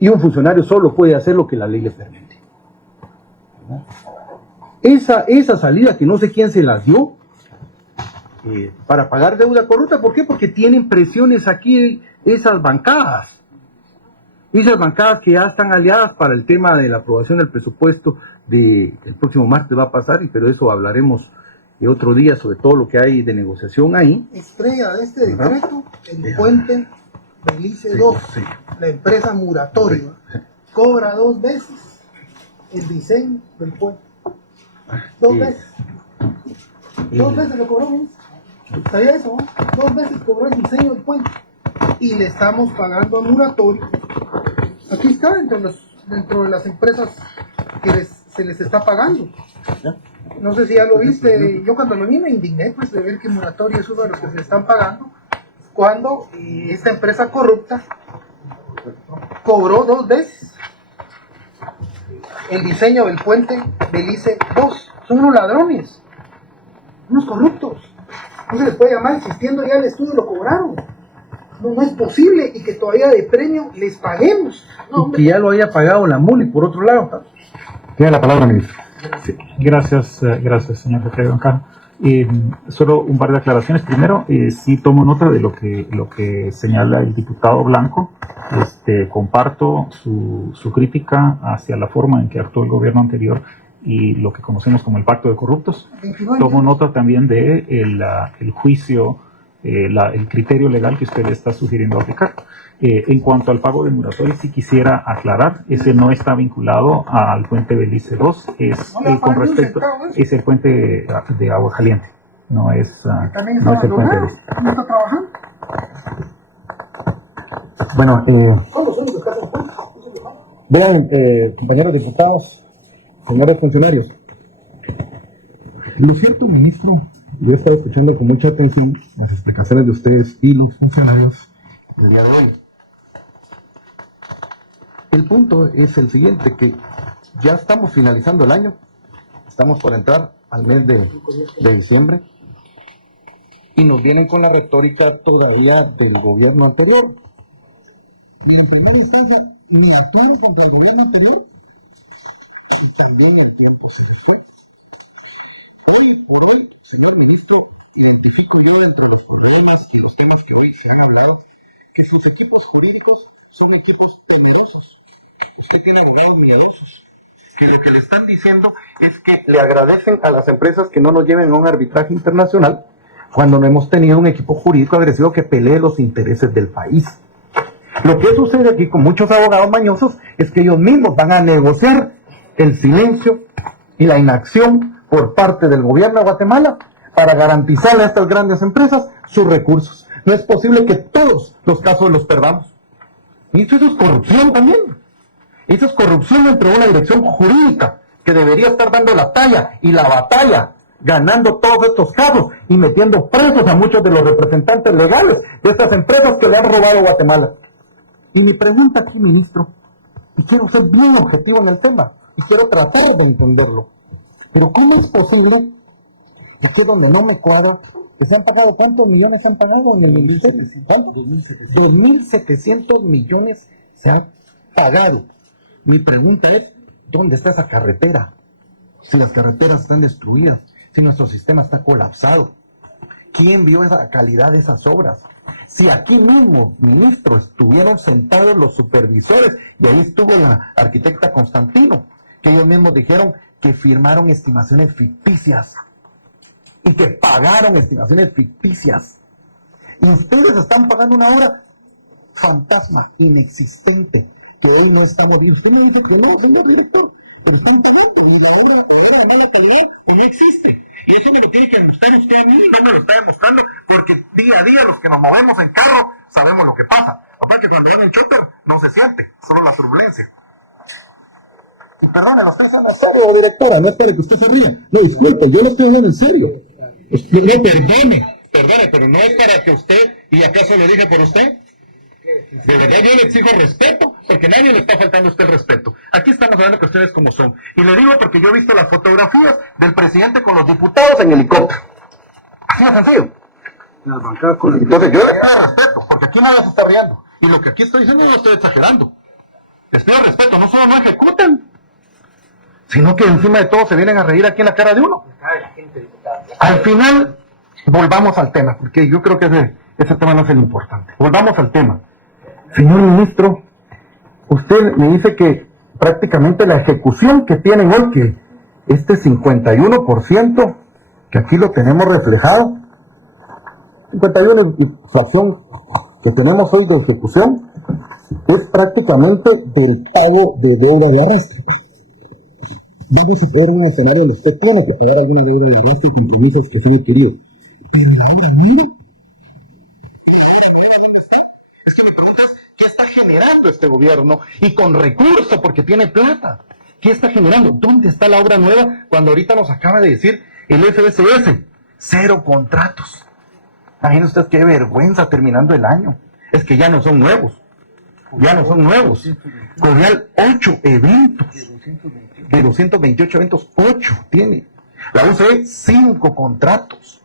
Y un funcionario solo puede hacer lo que la ley le permite. Esa salida que no sé quién se las dio para pagar deuda corrupta. ¿Por qué? Porque tienen presiones aquí esas bancadas que ya están aliadas para el tema de la aprobación del presupuesto el próximo martes va a pasar, pero eso hablaremos otro día sobre todo lo que hay de negociación ahí. Estrella de este decreto, el puente Belice 2, la empresa Muratorio, cobra 2 veces el diseño del puente. 2 veces. 2 veces lo cobró, ¿no? ¿Sabía eso? 2 veces cobró el diseño del puente. Y le estamos pagando a Muratorio. Aquí está dentro de las empresas que se les está pagando. No sé si ya lo viste. Yo cuando lo vi me indigné, pues, de ver que Muratorio es uno de los que se le están pagando, cuando esta empresa corrupta cobró 2 veces el diseño del puente Belice 2. Son unos ladrones, unos corruptos. No se les puede llamar, existiendo ya el estudio lo cobraron. No es posible, y que todavía de premio les paguemos. No, y que ya lo haya pagado la MULI por otro lado. Tiene la palabra, ministro. Gracias, señor jefe de bancada. Solo un par de aclaraciones. Primero, sí tomo nota de lo que señala el diputado Blanco. Comparto su crítica hacia la forma en que actuó el gobierno anterior y lo que conocemos como el pacto de corruptos. Tomo nota también de el juicio, el criterio legal que usted está sugiriendo aplicar. En cuanto al pago de moratoria, sí quisiera aclarar, ese no está vinculado al puente Belice 2, es es el puente de Agua Caliente, no es, También no es el puente abandonado, Belice. no está trabajando. Bueno, Son los únicos que hacen cuenta. vean, compañeros diputados, señores funcionarios. Lo cierto, ministro, yo he estado escuchando con mucha atención las explicaciones de ustedes y los funcionarios del día de hoy. El punto es el siguiente, que ya estamos finalizando el año, estamos por entrar al mes de diciembre, y nos vienen con la retórica todavía del gobierno anterior. Y en primera instancia, ni actuaron contra el gobierno anterior, y también el tiempo se les fue. Hoy por hoy, señor ministro, identifico yo dentro de los problemas y los temas que hoy se han hablado, que sus equipos jurídicos son equipos temerosos. Usted tiene abogados miedosos, que lo que le están diciendo es que le agradecen a las empresas que no nos lleven a un arbitraje internacional cuando no hemos tenido un equipo jurídico agresivo que pelee los intereses del país. Lo que sucede aquí con muchos abogados mañosos es que ellos mismos van a negociar el silencio y la inacción por parte del gobierno de Guatemala para garantizarle a estas grandes empresas sus recursos. No es posible que todos los casos los perdamos. Y eso es corrupción también. Eso es corrupción dentro de una dirección jurídica que debería estar dando la talla y la batalla, ganando todos estos casos y metiendo presos a muchos de los representantes legales de estas empresas que le han robado a Guatemala. Y mi pregunta aquí, ministro, y quiero ser bien objetivo en el tema, y quiero tratar de entenderlo, pero ¿cómo es posible, y aquí es donde no me cuadra, que se han pagado, ¿cuántos millones se han pagado en el 2007? ¿Cuánto? 2.700 millones se han pagado. Mi pregunta es, ¿dónde está esa carretera? Si las carreteras están destruidas, si nuestro sistema está colapsado, ¿quién vio esa calidad de esas obras? Si aquí mismo, ministro, estuvieron sentados los supervisores, y ahí estuvo la arquitecta Constantino, que ellos mismos dijeron que firmaron estimaciones ficticias y que pagaron estimaciones ficticias. Y ustedes están pagando una obra fantasma, inexistente, que hoy no está a morir. Usted me dice que no, señor director, pero están pagando, y la obra de mala calidad no existe. Y eso me lo tiene que demostrar usted a mí, no me lo está demostrando, porque día a día los que nos movemos en carro sabemos lo que pasa. Aparte que cuando van en chopper no se siente, solo la turbulencia. Y perdone, lo estoy haciendo en serio, directora, no es para que usted se ría. No, disculpe, yo lo estoy hablando en serio. No, perdone, pero no es para que usted, ¿y acaso le dije por usted? De verdad yo le exijo respeto, porque nadie le está faltando a usted el respeto. Aquí estamos hablando de cuestiones como son. Y lo digo porque yo he visto las fotografías del presidente con los diputados en helicóptero. Así de sencillo. Entonces yo le pido respeto, porque aquí nadie se está riendo. Y lo que aquí estoy diciendo no estoy exagerando. Les pido respeto, no solo no ejecutan, sino que encima de todo se vienen a reír aquí en la cara de uno. Al final, volvamos al tema, porque yo creo que ese tema no es el importante. Volvamos al tema. Señor ministro, usted me dice que prácticamente la ejecución que tienen hoy, que este 51%, que aquí lo tenemos reflejado, 51 y fracción que tenemos hoy de ejecución, es prácticamente del pago de deuda de arrastre. Vamos a ver un escenario donde usted tiene que pagar alguna deuda de arrastre y compromisos que se han adquirido. Pero la obra nueva, ¿dónde está? Es que me preguntas, ¿qué está generando este gobierno? Y con recursos, porque tiene plata. ¿Qué está generando? ¿Dónde está la obra nueva? Cuando ahorita nos acaba de decir el FSS, 0 contratos. Imagínense usted qué vergüenza terminando el año. Es que ya no son nuevos. Ya no son nuevos. Cordial, 8 eventos. De 228 eventos, 8 tiene. La UCE, 5 contratos.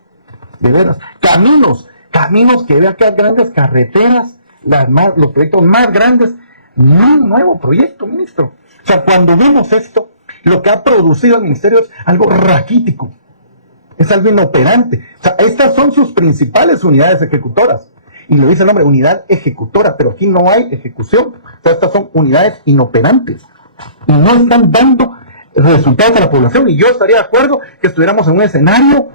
De veras. Caminos que vea que hay grandes carreteras, los proyectos más grandes. Ni un nuevo proyecto, ministro. O sea, cuando vemos esto, Lo que ha producido el ministerio es algo raquítico, es algo inoperante. O sea, estas son sus principales unidades ejecutoras. Y lo dice el nombre, unidad ejecutora, pero aquí no hay ejecución. O sea, estas son unidades inoperantes. Y no están dando resultados a la población. Y yo estaría de acuerdo que estuviéramos en un escenario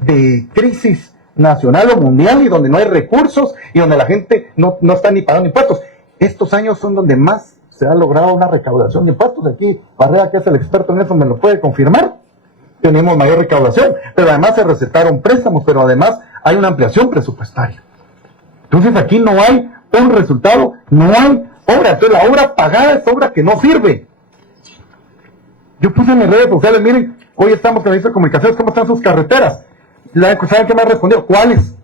de crisis nacional o mundial y donde no hay recursos y donde la gente no está ni pagando impuestos. Estos años son donde más se ha logrado una recaudación de impuestos. Aquí Barrera, que es el experto en eso, me lo puede confirmar. Tenemos mayor recaudación, pero además se recetaron préstamos, pero además hay una ampliación presupuestaria. Entonces aquí no hay un resultado, no hay obra. Entonces la obra pagada es obra que no sirve. Yo puse en mis redes sociales, miren, hoy estamos con el ministro de Comunicaciones, ¿cómo están sus carreteras? ¿Saben qué me han respondido? ¿Cuáles?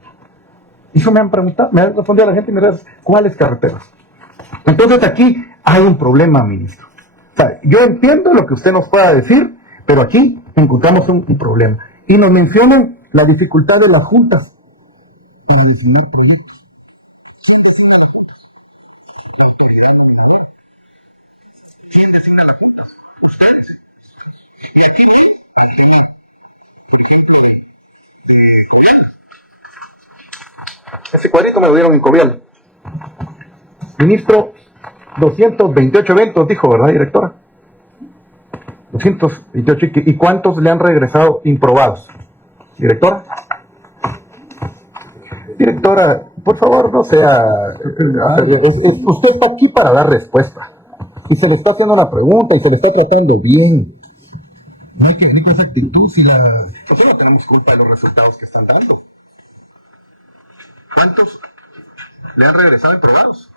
Y eso me han preguntado, me han respondido a la gente en mis redes, ¿cuáles carreteras? Entonces aquí hay un problema, ministro. O sea, yo entiendo lo que usted nos pueda decir, pero aquí encontramos un problema. Y nos mencionan la dificultad de las juntas. Ese cuadrito me lo dieron en Covial. Ministro, 228 eventos, dijo, ¿verdad, directora? 228. ¿Y cuántos le han regresado improbados? ¿Directora? Directora, por favor, no sea... usted está aquí para dar respuesta. Y se le está haciendo una pregunta y se le está tratando bien. No hay que venir con esa actitud si la... Nosotros no tenemos culpa de los resultados que están dando. ¿Cuántos le han regresado improbados?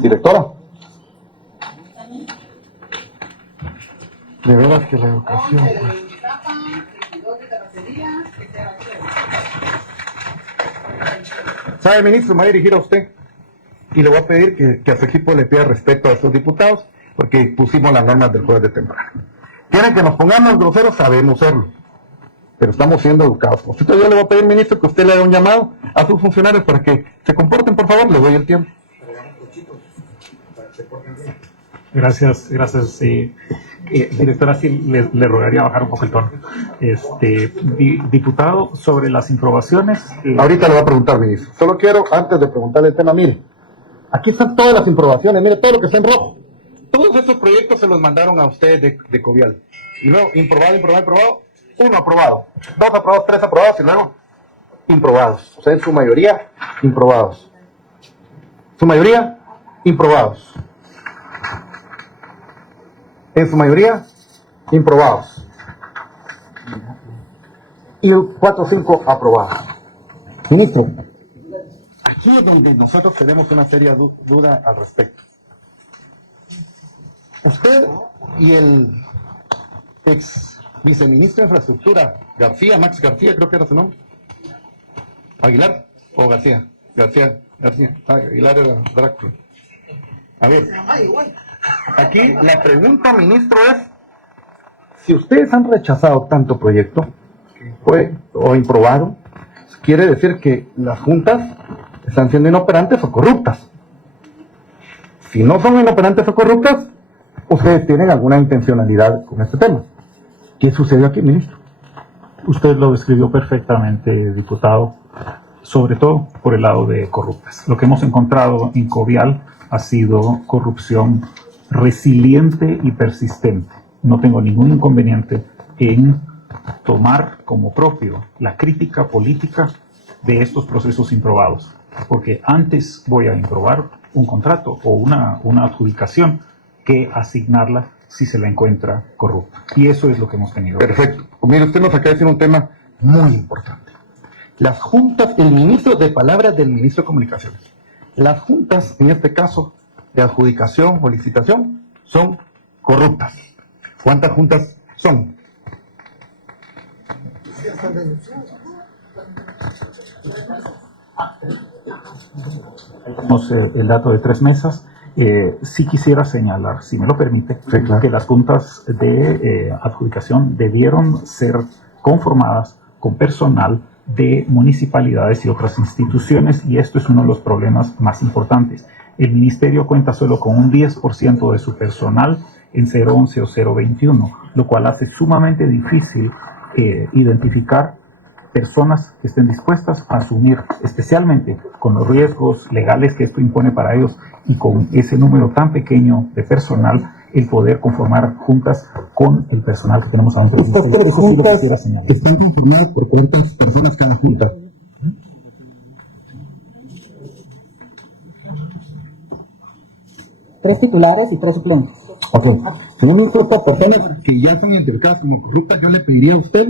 Directora. De veras que la educación... pues. ¿Sabe, ministro? Me voy a dirigir a usted y le voy a pedir que a su equipo le pida respeto a estos diputados porque pusimos las normas del jueves de temprano. ¿Quieren que nos pongamos groseros? Sabemos serlo, pero estamos siendo educados. Entonces yo le voy a pedir, ministro, que usted le haga un llamado a sus funcionarios para que se comporten, por favor, le doy el tiempo. Gracias. Directora, sí, le rogaría bajar un poco el tono. Diputado, sobre las improbaciones... Ahorita le voy a preguntar, ministro. Solo quiero, antes de preguntarle el tema, mire, aquí están todas las improbaciones, mire, todo lo que está en rojo. Todos esos proyectos se los mandaron a ustedes de Covial. Y luego, improbado, 1 aprobado, 2 aprobados, 3 aprobados y luego improbados. O sea, en su mayoría, improbados. Su mayoría, improbados. En su mayoría, improbados. Y 4 o 5 aprobados. Ministro, aquí es donde nosotros tenemos una seria duda al respecto. Usted y el ex viceministro de Infraestructura, García, Max García, creo que era su nombre. ¿Aguilar o García? García. Aguilar era Drácula. A ver, aquí la pregunta, ministro, es si ustedes han rechazado tanto proyecto o improbado, quiere decir que las juntas están siendo inoperantes o corruptas. Si no son inoperantes o corruptas, ustedes tienen alguna intencionalidad con este tema. ¿Qué sucedió aquí, ministro? Usted lo describió perfectamente, diputado, sobre todo por el lado de corruptas. Lo que hemos encontrado en Covial ha sido corrupción resiliente y persistente. No tengo ningún inconveniente en tomar como propio la crítica política de estos procesos improbados, porque antes voy a improbar un contrato o una adjudicación que asignarla si se la encuentra corrupta. Y eso es lo que hemos tenido. Perfecto. Mire, usted nos acaba de decir un tema muy importante. Las juntas, el ministro, de palabras del ministro de Comunicaciones, las juntas, en este caso, de adjudicación o licitación, son corruptas. ¿Cuántas juntas son? Tenemos el dato de 3 mesas. Sí quisiera señalar, si me lo permite, sí, claro, que las juntas de adjudicación debieron ser conformadas con personal de municipalidades y otras instituciones, y esto es uno de los problemas más importantes. El ministerio cuenta solo con un 10% de su personal en 011 o 021, lo cual hace sumamente difícil identificar personas que estén dispuestas a asumir, especialmente con los riesgos legales que esto impone para ellos y con ese número tan pequeño de personal, el poder conformar juntas con el personal que tenemos adentro. Estas tres juntas están conformadas por ¿cuántas personas cada junta? Tres titulares y 3 suplentes. Ok. Señor ministro, estas personas que ya son identificadas como corruptas, yo le pediría a usted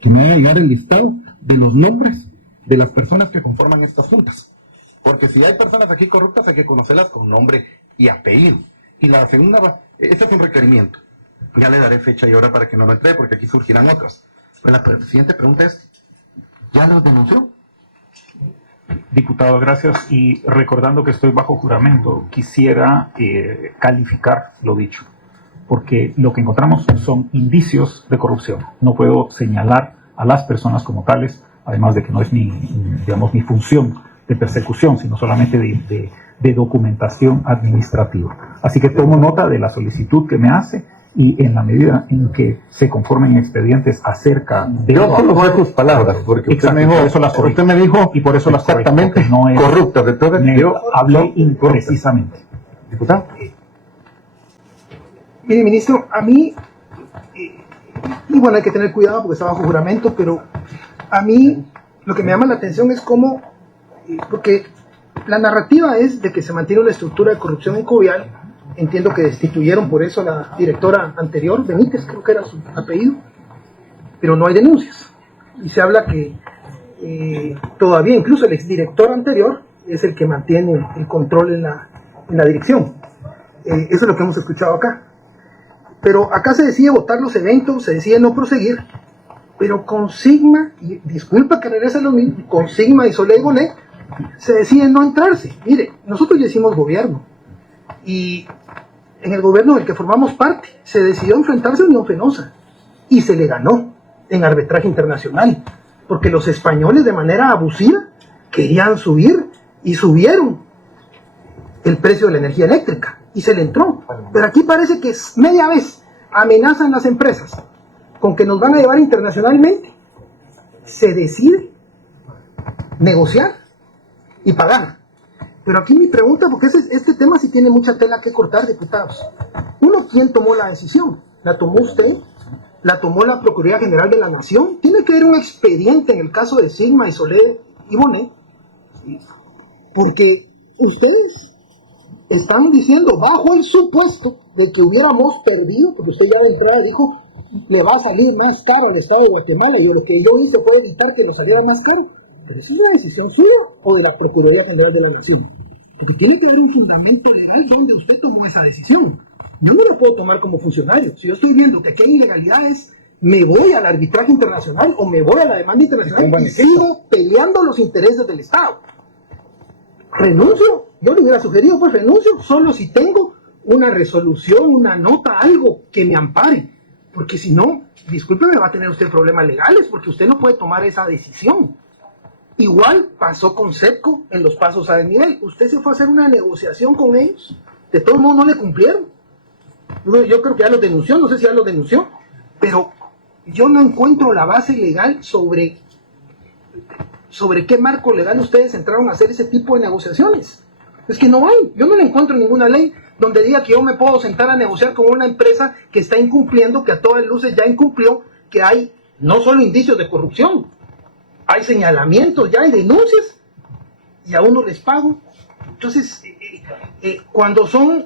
que me haga llegar el listado de los nombres de las personas que conforman estas juntas. Porque si hay personas aquí corruptas, hay que conocerlas con nombre y apellido. Y la segunda, este es un requerimiento. Ya le daré fecha y hora para que no lo entregue, porque aquí surgirán otras. Pero la siguiente pregunta es, ¿ya los denunció? Diputado, gracias. Y recordando que estoy bajo juramento, quisiera calificar lo dicho, porque lo que encontramos son indicios de corrupción. No puedo señalar a las personas como tales, además de que no es mi función de persecución, sino solamente de documentación administrativa. Así que tomo nota de la solicitud que me hace, y en la medida en que se conformen expedientes acerca de... Yo solo voy a sus palabras, porque usted me dijo, usted me dijo y por eso las exactamente no es corruptas. Entonces, yo hablé imprecisamente. Diputado. Mire, ministro, a mí, y bueno, hay que tener cuidado porque está bajo juramento, pero a mí lo que me llama la atención es cómo, porque la narrativa es de que se mantiene una estructura de corrupción en Covial. Entiendo que destituyeron por eso a la directora anterior, Benítez creo que era su apellido, pero no hay denuncias. Y se habla que todavía incluso el exdirector anterior es el que mantiene el control en la dirección. Eso es lo que hemos escuchado acá. Pero acá se decide votar los eventos, se decide no proseguir, pero con Sigma, y disculpa que regrese lo mismo, con Sigma y Soleil Bonet, se decide no entrarse. Mire, nosotros ya hicimos gobierno, y en el gobierno del que formamos parte, se decidió enfrentarse a Unión Fenosa, y se le ganó en arbitraje internacional, porque los españoles de manera abusiva querían subir, y subieron el precio de la energía eléctrica, y se le entró. Pero aquí parece que media vez amenazan las empresas con que nos van a llevar internacionalmente, se decide negociar y pagar. Pero aquí mi pregunta, porque este tema sí tiene mucha tela que cortar, diputados. Uno, ¿quién tomó la decisión? ¿La tomó usted? ¿La tomó la Procuraduría General de la Nación? Tiene que haber un expediente en el caso de Sigma y Soleil y Bonet, porque ustedes están diciendo, bajo el supuesto de que hubiéramos perdido, porque usted ya de entrada dijo, le va a salir más caro al Estado de Guatemala, y lo que yo hice fue evitar que nos saliera más caro. ¿Pero esa es una decisión suya o de la Procuraduría General de la Nación? Porque tiene que haber un fundamento legal donde usted tomó esa decisión. Yo no la puedo tomar como funcionario. Si yo estoy viendo que aquí hay ilegalidades, me voy al arbitraje internacional o me voy a la demanda internacional y sigo peleando los intereses del Estado. Renuncio. Yo le hubiera sugerido, pues renuncio solo si tengo una resolución, una nota, algo que me ampare. Porque si no, discúlpeme, va a tener usted problemas legales, porque usted no puede tomar esa decisión. Igual pasó con CEPCO en los pasos a desnivel. Usted se fue a hacer una negociación con ellos. De todos modos no le cumplieron. Yo creo que ya los denunció, no sé si ya los denunció. Pero yo no encuentro la base legal sobre qué marco legal ustedes entraron a hacer ese tipo de negociaciones. Es que no hay. Yo no le encuentro ninguna ley donde diga que yo me puedo sentar a negociar con una empresa que está incumpliendo, que a todas luces ya incumplió, que hay no solo indicios de corrupción, hay señalamientos, ya hay denuncias, y a uno les pago. Entonces, cuando son...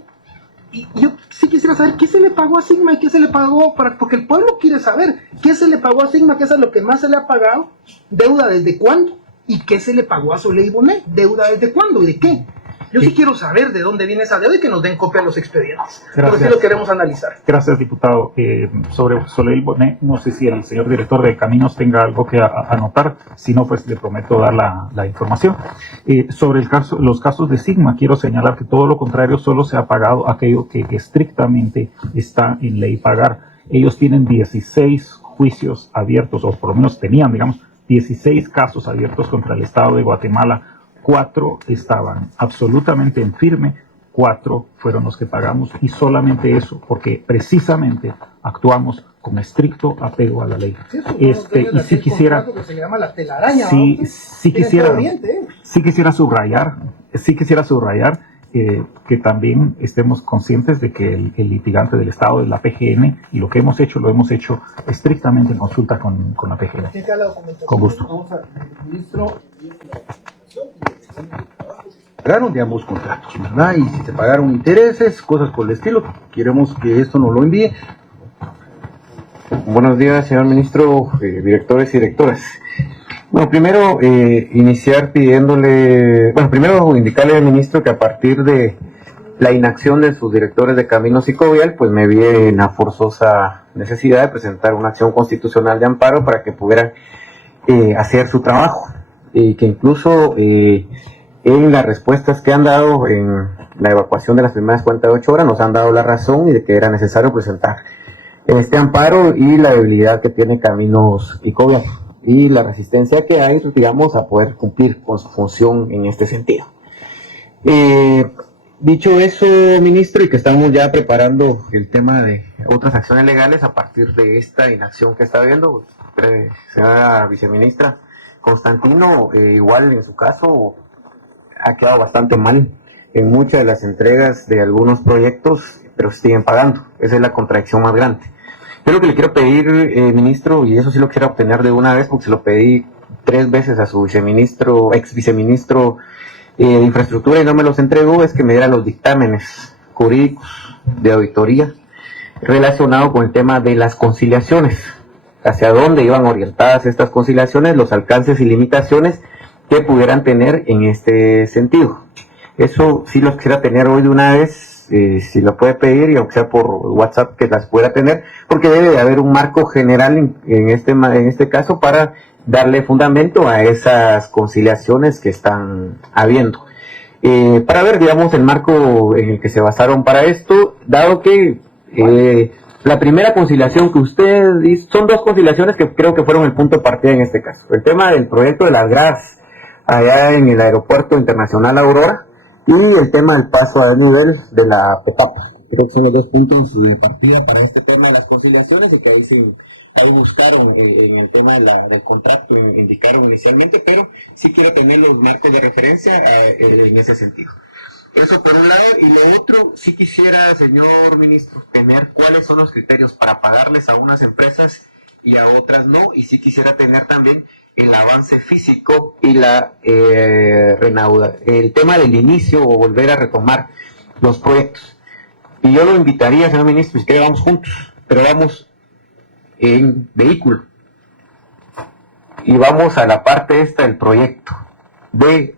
Y yo sí quisiera saber qué se le pagó a Sigma y qué se le pagó, porque el pueblo quiere saber qué se le pagó a Sigma, qué es lo que más se le ha pagado, deuda desde cuándo, y qué se le pagó a Soleil Bonet, deuda desde cuándo y de qué. Yo sí quiero saber de dónde viene esa deuda y que nos den copia a los expedientes. Porque sí lo queremos analizar. Gracias, diputado. Sobre Soleil Bonet, no sé si el señor director de Caminos tenga algo que anotar. Si no, pues le prometo dar la información. Sobre los casos de Sigma, quiero señalar que todo lo contrario, solo se ha pagado aquello que estrictamente está en ley pagar. Ellos tienen 16 juicios abiertos, o por lo menos tenían, digamos, 16 casos abiertos contra el Estado de Guatemala, 4 estaban absolutamente en firme, 4 fueron los que pagamos, y solamente eso, porque precisamente actuamos con estricto apego a la ley. Sí, eso, Y si quisiera, que se llama la telaraña, sí, ¿no? sí quisiera, Oriente, sí quisiera subrayar que también estemos conscientes de que el litigante del Estado es la PGN, y lo que hemos hecho, lo hemos hecho estrictamente en consulta con la PGN. ¿Quién te da la documentación? Con gusto. Vamos a, ministro. Pagaron de ambos contratos, ¿verdad? Y si se pagaron intereses, cosas por el estilo, queremos que esto nos lo envíe. Buenos días, señor ministro, directores y directoras. Bueno, primero iniciar pidiéndole, bueno, primero indicarle al ministro que a partir de la inacción de sus directores de Caminos y Covial, pues me vi en la forzosa necesidad de presentar una acción constitucional de amparo para que pudieran hacer su trabajo, y que incluso en las respuestas que han dado en la evacuación de las primeras 48 horas nos han dado la razón y de que era necesario presentar este amparo y la debilidad que tiene Caminos y Covial y la resistencia que hay, digamos, a poder cumplir con su función en este sentido. Dicho eso, ministro, y que estamos ya preparando el tema de otras acciones legales a partir de esta inacción que está habiendo, señora viceministra Constantino, igual en su caso ha quedado bastante mal en muchas de las entregas de algunos proyectos, pero siguen pagando. Esa es la contradicción más grande. Yo lo que le quiero pedir, ministro, y eso sí lo quiero obtener de una vez, porque se lo pedí 3 veces a su viceministro, ex viceministro de Infraestructura, y no me los entregó, es que me diera los dictámenes jurídicos de auditoría relacionado con el tema de las conciliaciones, hacia dónde iban orientadas estas conciliaciones, los alcances y limitaciones que pudieran tener en este sentido. Eso sí los quisiera tener hoy de una vez, si lo puede pedir, y aunque sea por WhatsApp que las pueda tener, porque debe de haber un marco general en este caso para darle fundamento a esas conciliaciones que están habiendo. Para ver, digamos, el marco en el que se basaron para esto, dado que la primera conciliación que usted hizo, son 2 conciliaciones que creo que fueron el punto de partida en este caso. El tema del proyecto de las gradas allá en el Aeropuerto Internacional Aurora, y el tema del paso a nivel de la Petapa. Creo que son los 2 puntos de partida para este tema de las conciliaciones, y que ahí buscaron en el tema del contrato, indicaron inicialmente, pero sí quiero tener los marcos de referencia en ese sentido. Eso por un lado, y lo otro, sí quisiera, señor ministro, tener cuáles son los criterios para pagarles a unas empresas y a otras no, y sí quisiera tener también el avance físico y la el tema del inicio o volver a retomar los proyectos. Y yo lo invitaría, señor ministro, si quiere vamos juntos, pero vamos en vehículo y vamos a la parte esta del proyecto de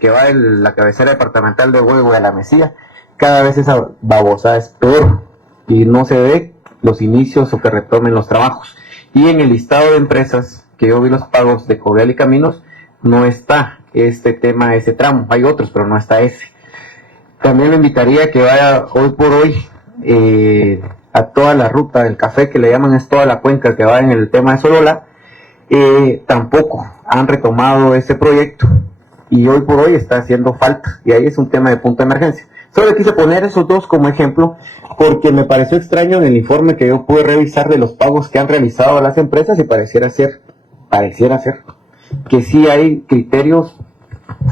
que va de la cabecera departamental de Huevo a la Mesía. Cada vez esa babosada es peor y no se ve los inicios o que retomen los trabajos. Y en el listado de empresas que yo vi los pagos de Covial y Caminos, no está este tema, ese tramo. Hay otros, pero no está ese. También le invitaría que vaya hoy por hoy a toda la ruta del café, que le llaman, es toda la cuenca que va en el tema de Solola. Tampoco han retomado ese proyecto y hoy por hoy está haciendo falta, y ahí es un tema de punto de emergencia. Solo quise poner esos 2 como ejemplo porque me pareció extraño en el informe que yo pude revisar de los pagos que han realizado las empresas, y pareciera ser que sí hay criterios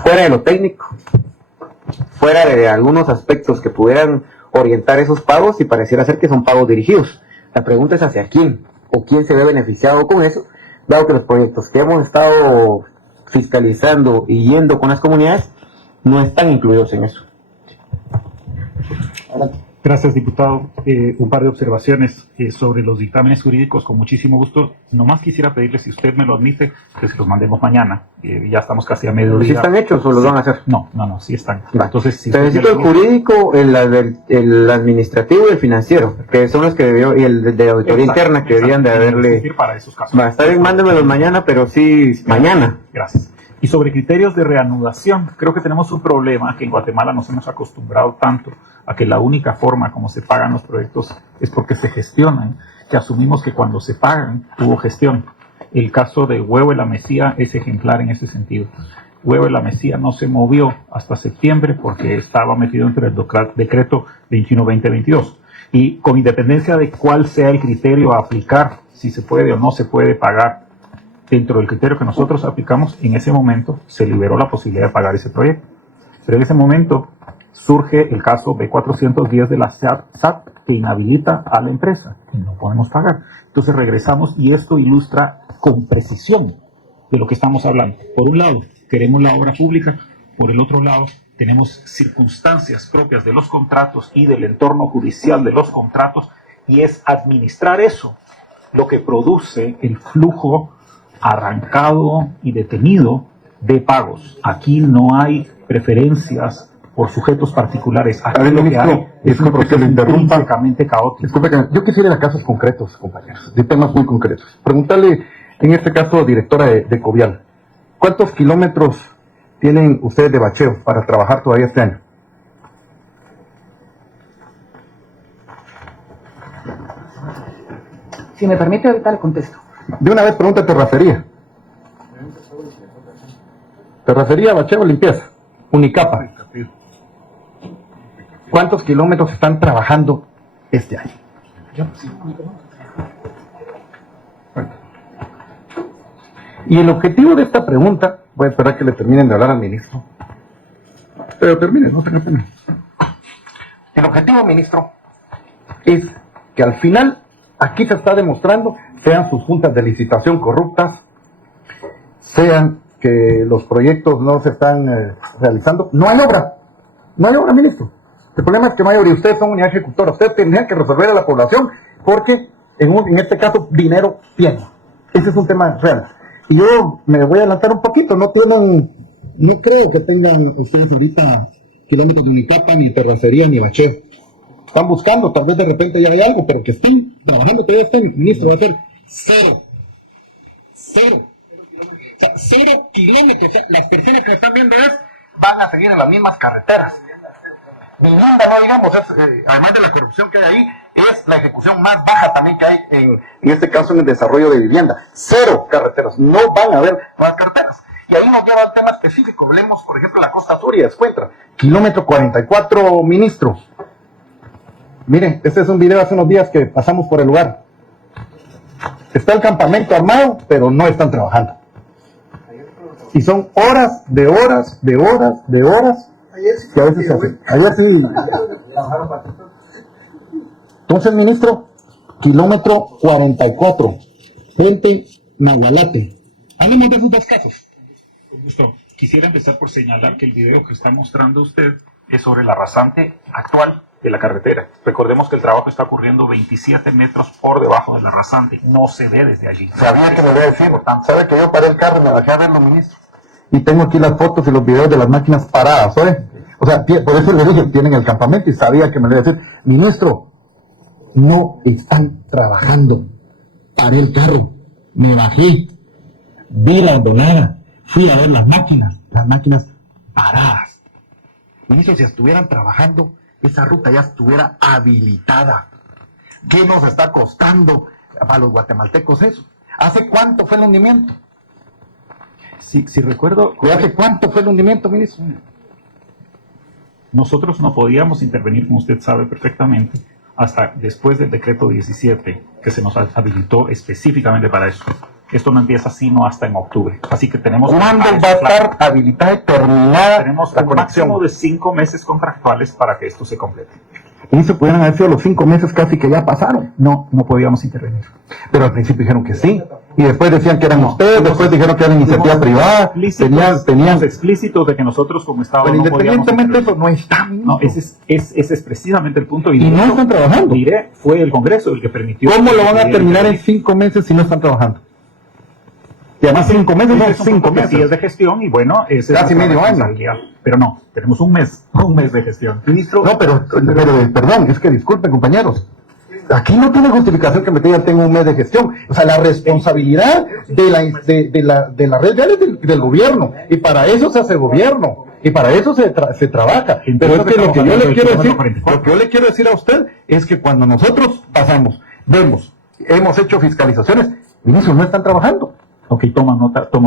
fuera de lo técnico, fuera de algunos aspectos que pudieran orientar esos pagos, y pareciera ser que son pagos dirigidos. La pregunta es hacia quién o quién se ve beneficiado con eso, dado que los proyectos que hemos estado fiscalizando y yendo con las comunidades no están incluidos en eso. Gracias, diputado. Un par de observaciones sobre los dictámenes jurídicos, con muchísimo gusto. Nomás quisiera pedirle, si usted me lo admite, que se los mandemos mañana. Ya estamos casi a mediodía. ¿Sí están hechos o los van a hacer? No, sí están. Va. Entonces, si necesito el jurídico, el administrativo y el financiero, que son los que debió, y el de auditoría interna, que deberían de haberle... Para esos casos. Va, está bien, mándemelos mañana, pero sí, mañana. Gracias. Y sobre criterios de reanudación, creo que tenemos un problema, que en Guatemala nos hemos acostumbrado tanto a que la única forma como se pagan los proyectos es porque se gestionan, que asumimos que cuando se pagan hubo gestión. El caso de Huevo de la Mesía es ejemplar en ese sentido. Huevo de la Mesía no se movió hasta septiembre porque estaba metido entre el decreto 21-2022. Y con independencia de cuál sea el criterio a aplicar, si se puede o no se puede pagar, dentro del criterio que nosotros aplicamos, en ese momento se liberó la posibilidad de pagar ese proyecto. Pero en ese momento surge el caso B410 de la SAT que inhabilita a la empresa y no podemos pagar. Entonces regresamos y esto ilustra con precisión de lo que estamos hablando. Por un lado, queremos la obra pública, por el otro lado, tenemos circunstancias propias de los contratos y del entorno judicial de los contratos, y es administrar eso lo que produce el flujo arrancado y detenido de pagos. Aquí no hay preferencias por sujetos particulares. Aquí A ver, lo que ministro, hay es un disculpe que proceso le interrumpa. intrínsecamente caótico. Disculpe, yo quisiera ir a casos concretos, compañeros, de temas muy concretos. Preguntarle, en este caso, directora de Covial, ¿cuántos kilómetros tienen ustedes de bacheo para trabajar todavía este año? Si me permite, ahorita le contesto. De una vez pregunta terracería. Terracería, bacheo, limpieza. Unicapa. ¿Cuántos kilómetros están trabajando este año? Y el objetivo de esta pregunta, voy a esperar que le terminen de hablar al ministro. Pero terminen, no tenga pena. El objetivo, ministro, es que al final, aquí se está demostrando, sean sus juntas de licitación corruptas, sean que los proyectos no se están realizando. No hay obra. No hay obra, ministro. El problema es que no hay obra y ustedes son unidad ejecutora. Ustedes tendrían que resolver a la población porque, en este caso, dinero tienen. Ese es un tema real. Y yo me voy a adelantar un poquito. No creo que tengan ustedes ahorita kilómetros de Unicapa, ni terracería, ni bacheo. Están buscando, tal vez de repente ya hay algo, pero que estén trabajando todavía este año. Ministro, va a ser cero. O sea, 0 kilómetros. O sea, las personas que están viendo van a seguir en las mismas carreteras. Vivienda, no digamos, además de la corrupción que hay ahí, es la ejecución más baja también que hay en este caso en el desarrollo de vivienda. 0 carreteras, no van a haber más carreteras. Y ahí nos lleva al tema específico. Hablemos, por ejemplo, la Costa Sur y Escuentra. Kilómetro 44, ministro. Miren, este es un video hace unos días que pasamos por el lugar. Está el campamento armado, pero no están trabajando. Y son horas de horas que a veces se hacen. Ayer sí. Entonces, ministro, kilómetro 44, Puente Nahualate. Hablemos de esos dos casos. Con gusto. Quisiera empezar por señalar que el video que está mostrando usted es sobre la rasante actual de la carretera. Recordemos que el trabajo está ocurriendo 27 metros por debajo de la rasante. No se ve desde allí. Sabía que me iba a decir. Sabe que yo paré el carro y me bajé a verlo, ministro. Y tengo aquí las fotos y los videos de las máquinas paradas, ¿oye? O sea, por eso le dije, tienen el campamento y sabía que me lo iba a decir. Ministro, no están trabajando. Paré el carro, me bajé, vi la abandonada, fui a ver las máquinas paradas. Ministro, si estuvieran trabajando, esa ruta ya estuviera habilitada. ¿Qué nos está costando para los guatemaltecos eso? ¿Hace cuánto fue el hundimiento? Si recuerdo, ¿Y hace cuánto fue el hundimiento, ministro? nosotros no podíamos intervenir, como usted sabe perfectamente, hasta después del decreto 17, que se nos habilitó específicamente para eso. Esto no empieza sino hasta en octubre. Así que tenemos... ¿Cuándo va a estar habilitada y terminada Tenemos la un conexión? máximo de 5 meses contractuales para que esto se complete. Y se pudieran haber sido los 5 meses casi que ya pasaron. No podíamos intervenir. Pero al principio dijeron que sí. Y después decían que eran ustedes, después dijeron que era iniciativa privada. Tenían explícitos de que nosotros como Estado Pero no podíamos independientemente de intervenir. eso, no están. No, ese es precisamente el punto. Y no están trabajando. Diré, fue el Congreso el que permitió... ¿Cómo lo van a terminar en 5 meses si no están trabajando? Y además 5 meses Ese son es un 5 punto que sí es meses. de gestión y bueno, ese Casi es nuestra medio año. responsabilidad. Pero no, tenemos un mes de gestión. Ministro, No, pero perdón, es que disculpen, compañeros. Aquí no tiene justificación que me digan tengo un mes de gestión. O sea, la responsabilidad de la red vial es del gobierno. Y para eso se hace gobierno. Y para eso se trabaja. Pero es que lo que yo le quiero decir, lo que yo le quiero decir a usted es que cuando nosotros pasamos, vemos, hemos hecho fiscalizaciones, ministros no están trabajando. Ok, tomo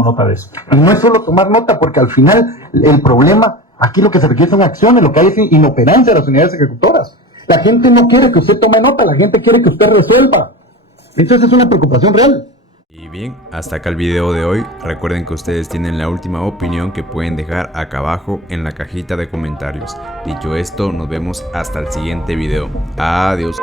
nota de eso. Y no es solo tomar nota, porque al final el problema, aquí lo que se requiere son acciones, lo que hay es inoperancia de las unidades ejecutoras. La gente no quiere que usted tome nota, la gente quiere que usted resuelva. Entonces es una preocupación real. Y bien, hasta acá el video de hoy. Recuerden que ustedes tienen la última opinión que pueden dejar acá abajo en la cajita de comentarios. Dicho esto, nos vemos hasta el siguiente video. Adiós.